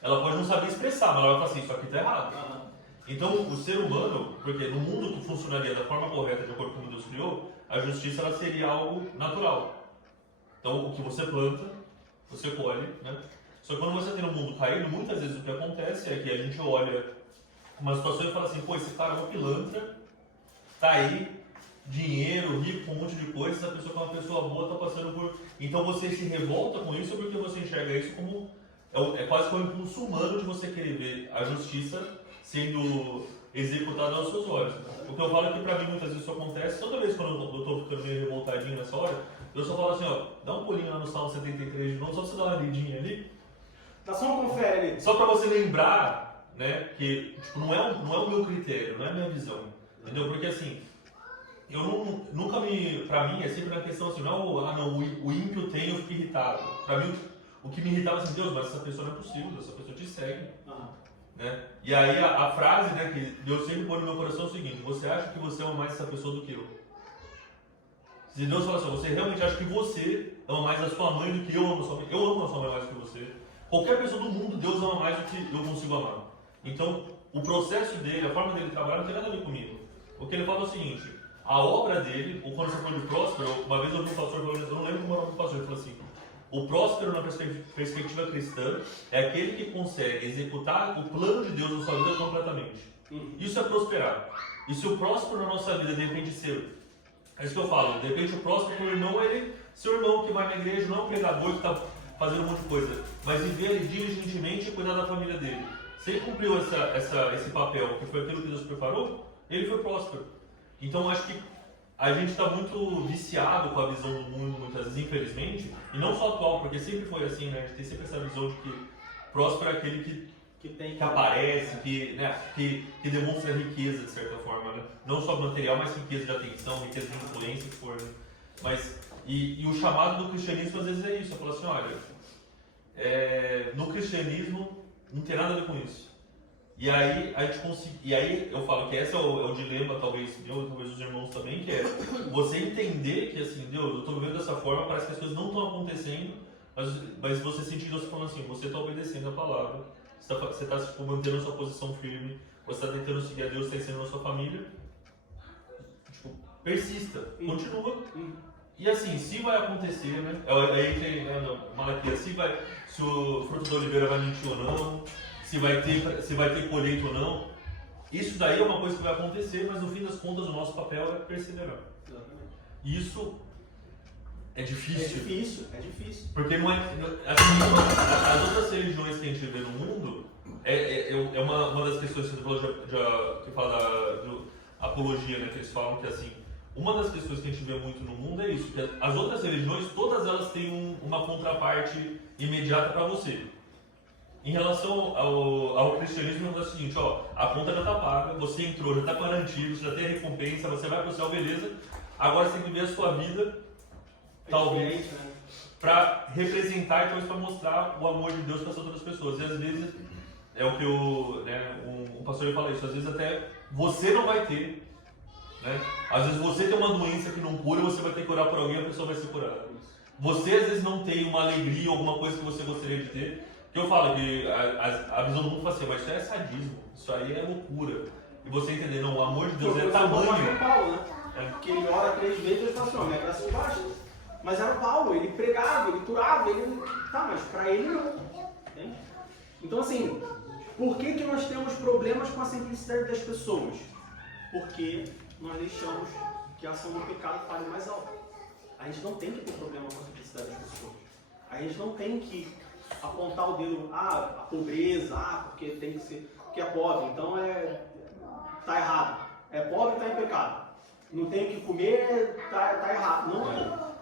ela pode não saber expressar, mas ela vai falar assim, isso aqui está errado. Então, o ser humano, porque no mundo que funcionaria da forma correta, de acordo com como Deus criou, a justiça ela seria algo natural. Então, o que você planta, você colhe, né? Só que quando você tem um mundo caído, muitas vezes o que acontece é que a gente olha uma situação e fala assim, pô, esse cara é uma pilantra, tá aí, dinheiro, rico, com um monte de coisa, essa pessoa que é uma pessoa boa tá passando por... Então você se revolta com isso porque você enxerga isso como... É quase que um impulso humano de você querer ver a justiça sendo executada aos seus olhos. O que eu falo é que pra mim muitas vezes isso acontece, toda vez quando eu tô ficando meio revoltadinho nessa hora, eu só falo assim, ó, dá um pulinho lá no Salmo 73 de novo, só pra você dar uma lidinha ali. Dá só uma confere ali. Só pra você lembrar, né, que tipo, não é o meu critério, não é a minha visão. Entendeu? Porque assim, pra mim é sempre uma questão assim, o ímpio tem, eu fico irritado. Pra mim, o que me irritava assim, Deus, mas essa pessoa não é possível, essa pessoa te segue. Né? E aí a frase, né, que Deus sempre põe no meu coração é o seguinte, você acha que você ama mais essa pessoa do que eu? Se Deus fala assim, você realmente acha que você ama mais a sua mãe do que eu amo a sua mãe? Eu amo a sua mãe mais que você. Qualquer pessoa do mundo, Deus ama mais do que eu consigo amar. Então, o processo dele, a forma dele trabalhar não tem nada a ver comigo. O que ele fala é o seguinte, a obra dele, ou quando você falou de próspero, uma vez eu ouvi um pastor falando, eu não lembro como era o nome do pastor, ele falou assim, o próspero na perspectiva cristã é aquele que consegue executar o plano de Deus na sua vida completamente. Isso é prosperar. E se o próspero na nossa vida de repente ser, é isso que eu falo, de repente o próspero para o irmão é ele, seu irmão que vai na igreja, não é um pregador que está fazendo um monte de coisa, mas viver ali diligentemente e cuidar da família dele. Se ele cumpriu esse papel, que foi aquilo que Deus preparou, ele foi próspero. Então acho que a gente está muito viciado com a visão do mundo, muitas vezes, infelizmente, e não só atual, porque sempre foi assim, né? A gente tem sempre essa visão de que próspero é aquele que aparece, que demonstra riqueza, de certa forma, né? Não só material, mas riqueza de atenção, riqueza de influência, que for, né? Mas, e o chamado do cristianismo, às vezes, é isso. Eu falo assim, olha, no cristianismo não tem nada a ver com isso. E aí, eu falo que esse é o dilema, talvez eu, talvez os irmãos também, que é você entender que, assim, Deus, eu estou vivendo dessa forma, parece que as coisas não estão acontecendo, mas você sentir Deus falando assim, você está obedecendo a palavra, você está tipo, mantendo a sua posição firme, você está tentando seguir a Deus, está ensinando a sua família, tipo, persista, continua. E assim, se vai acontecer, né? Aí tem Malaquias, se o fruto da oliveira vai mentir ou não, se vai ter colheita ou não. Isso daí é uma coisa que vai acontecer, mas no fim das contas o nosso papel é perseverar. E isso é difícil. É difícil. Porque não é. Assim, as outras religiões que a gente vê no mundo é uma das questões que você fala da apologia, né? Que eles falam que assim, uma das questões que a gente vê muito no mundo é isso, que as outras religiões, todas elas têm uma contraparte imediata para você. Em relação ao cristianismo, é o seguinte, ó, a conta já está paga, você entrou, já está garantido, você já tem a recompensa, você vai para o céu, beleza. Agora você tem que viver a sua vida, talvez, para representar e talvez para mostrar o amor de Deus para as outras pessoas. E às vezes, é o que um pastor fala isso, às vezes até você não vai ter, né? Às vezes você tem uma doença que não cura, você vai ter que orar por alguém e a pessoa vai ser curada. Você às vezes não tem uma alegria, alguma coisa que você gostaria de ter. Que eu falo que a visão do mundo fala assim, mas isso é sadismo, isso aí é loucura. E você entender, não, o amor de Deus é tamanho. Paulo, né? Porque ele ora 3 vezes e ele fala assim, ó, minha graça baixa. Mas era o Paulo, ele pregava, ele curava, ele... Tá, mas pra ele não. Entende? Então assim, por que nós temos problemas com a simplicidade das pessoas? Porque nós deixamos que a ação do pecado fale mais alto. A gente não tem que ter problema com a simplicidade das pessoas. A gente não tem que apontar o dedo, a pobreza, porque tem que ser, porque é pobre, então tá errado. É pobre, tá em pecado. Não tem o que comer, tá errado.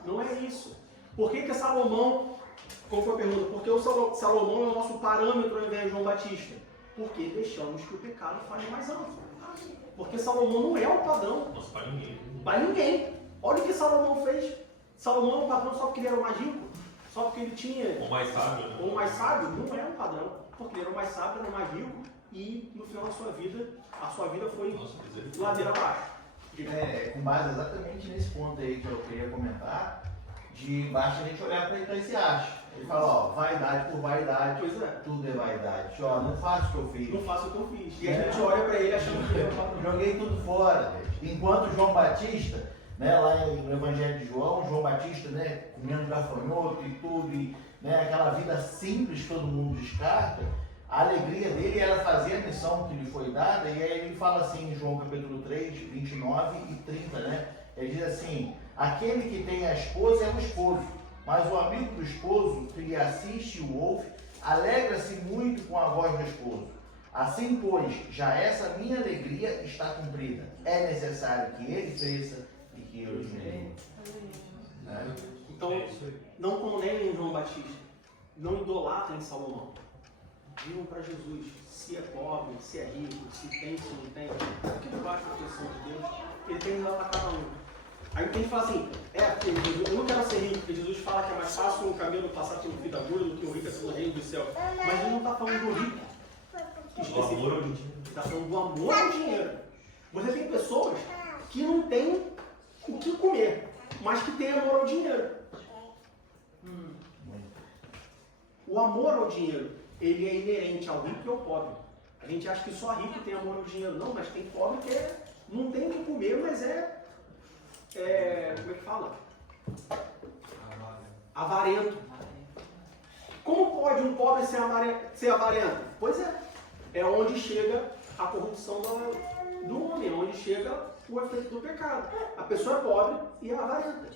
Não é isso. Por que Salomão, como foi a pergunta, por que o Salomão é o nosso parâmetro ao invés de João Batista? Porque deixamos que o pecado fale mais alto. Porque Salomão não é o padrão. Nossa, para ninguém. Para ninguém. Olha o que Salomão fez. Salomão é um padrão só porque ele era o mais rico. Só porque ele tinha... Ou mais sábio, né? Ou mais sábio, não era um padrão. Porque ele era o mais sábio, era o mais rico. E no final da sua vida, a sua vida foi ladeira abaixo. Com base exatamente nesse ponto aí que eu queria comentar, de basta a gente olhar para Eclesiastes. Ele fala, ó, vaidade por vaidade, tudo é vaidade. Ó, não faço o que eu fiz. Não faço o que eu fiz. E a gente olha para ele achando que é o padrão. Joguei tudo fora. Enquanto João Batista... Né, lá no Evangelho de João Batista, né, comendo gafanhoto e tudo, e, né, aquela vida simples que todo mundo descarta, a alegria dele era fazer a missão que lhe foi dada, e aí ele fala assim em João capítulo 3, 29 e 30, né, ele diz assim, aquele que tem a esposa é o esposo, mas o amigo do esposo que lhe assiste e o ouve, alegra-se muito com a voz do esposo. Assim, pois, já essa minha alegria está cumprida. É necessário que ele cresça e que eu diminua. Então, não condenem João Batista. Não idolatrem Salomão. Vivam para Jesus. Se é pobre, se é rico, se tem, se não tem. Porque debaixo da proteção de Deus, ele tem que dar para cada um. Aí tem que falar assim, eu não quero ser rico, porque Jesus fala que é mais fácil um camelo passar pelo fio da agulha do que o rico é pelo reino do céu. Mas ele não está falando do rico. Do amor ao dinheiro. Está falando do amor ao dinheiro. Você tem pessoas que não têm o que comer, mas que têm amor ao dinheiro. O amor ao dinheiro, ele é inerente ao rico e ao pobre. A gente acha que só rico tem amor ao dinheiro. Não, mas tem pobre que não tem o que comer, mas como é que fala? Avarento. Como pode um pobre ser avarento? Pois é onde chega a corrupção do homem, é onde chega o efeito do pecado. A pessoa é pobre e é avarenta.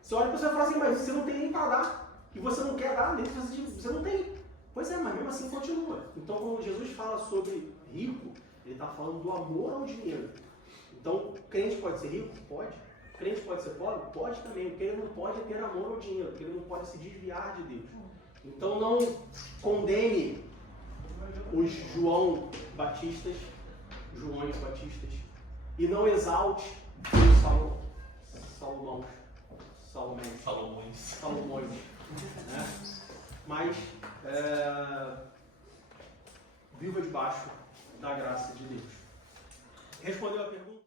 Você olha a pessoa e fala assim, mas você não tem nem para dar. E você não quer dar, nem você não tem. Pois é, mas mesmo assim continua. Então, quando Jesus fala sobre rico, ele está falando do amor ao dinheiro. Então, crente pode ser rico? Pode. Crente pode ser pobre? Pode também. O que ele não pode é ter amor ao dinheiro, porque ele não pode se desviar de Deus. Então, não condene os Joões Batistas, e não exalte os Salomões. Né? Mas viva debaixo da graça de Deus. Respondeu a pergunta?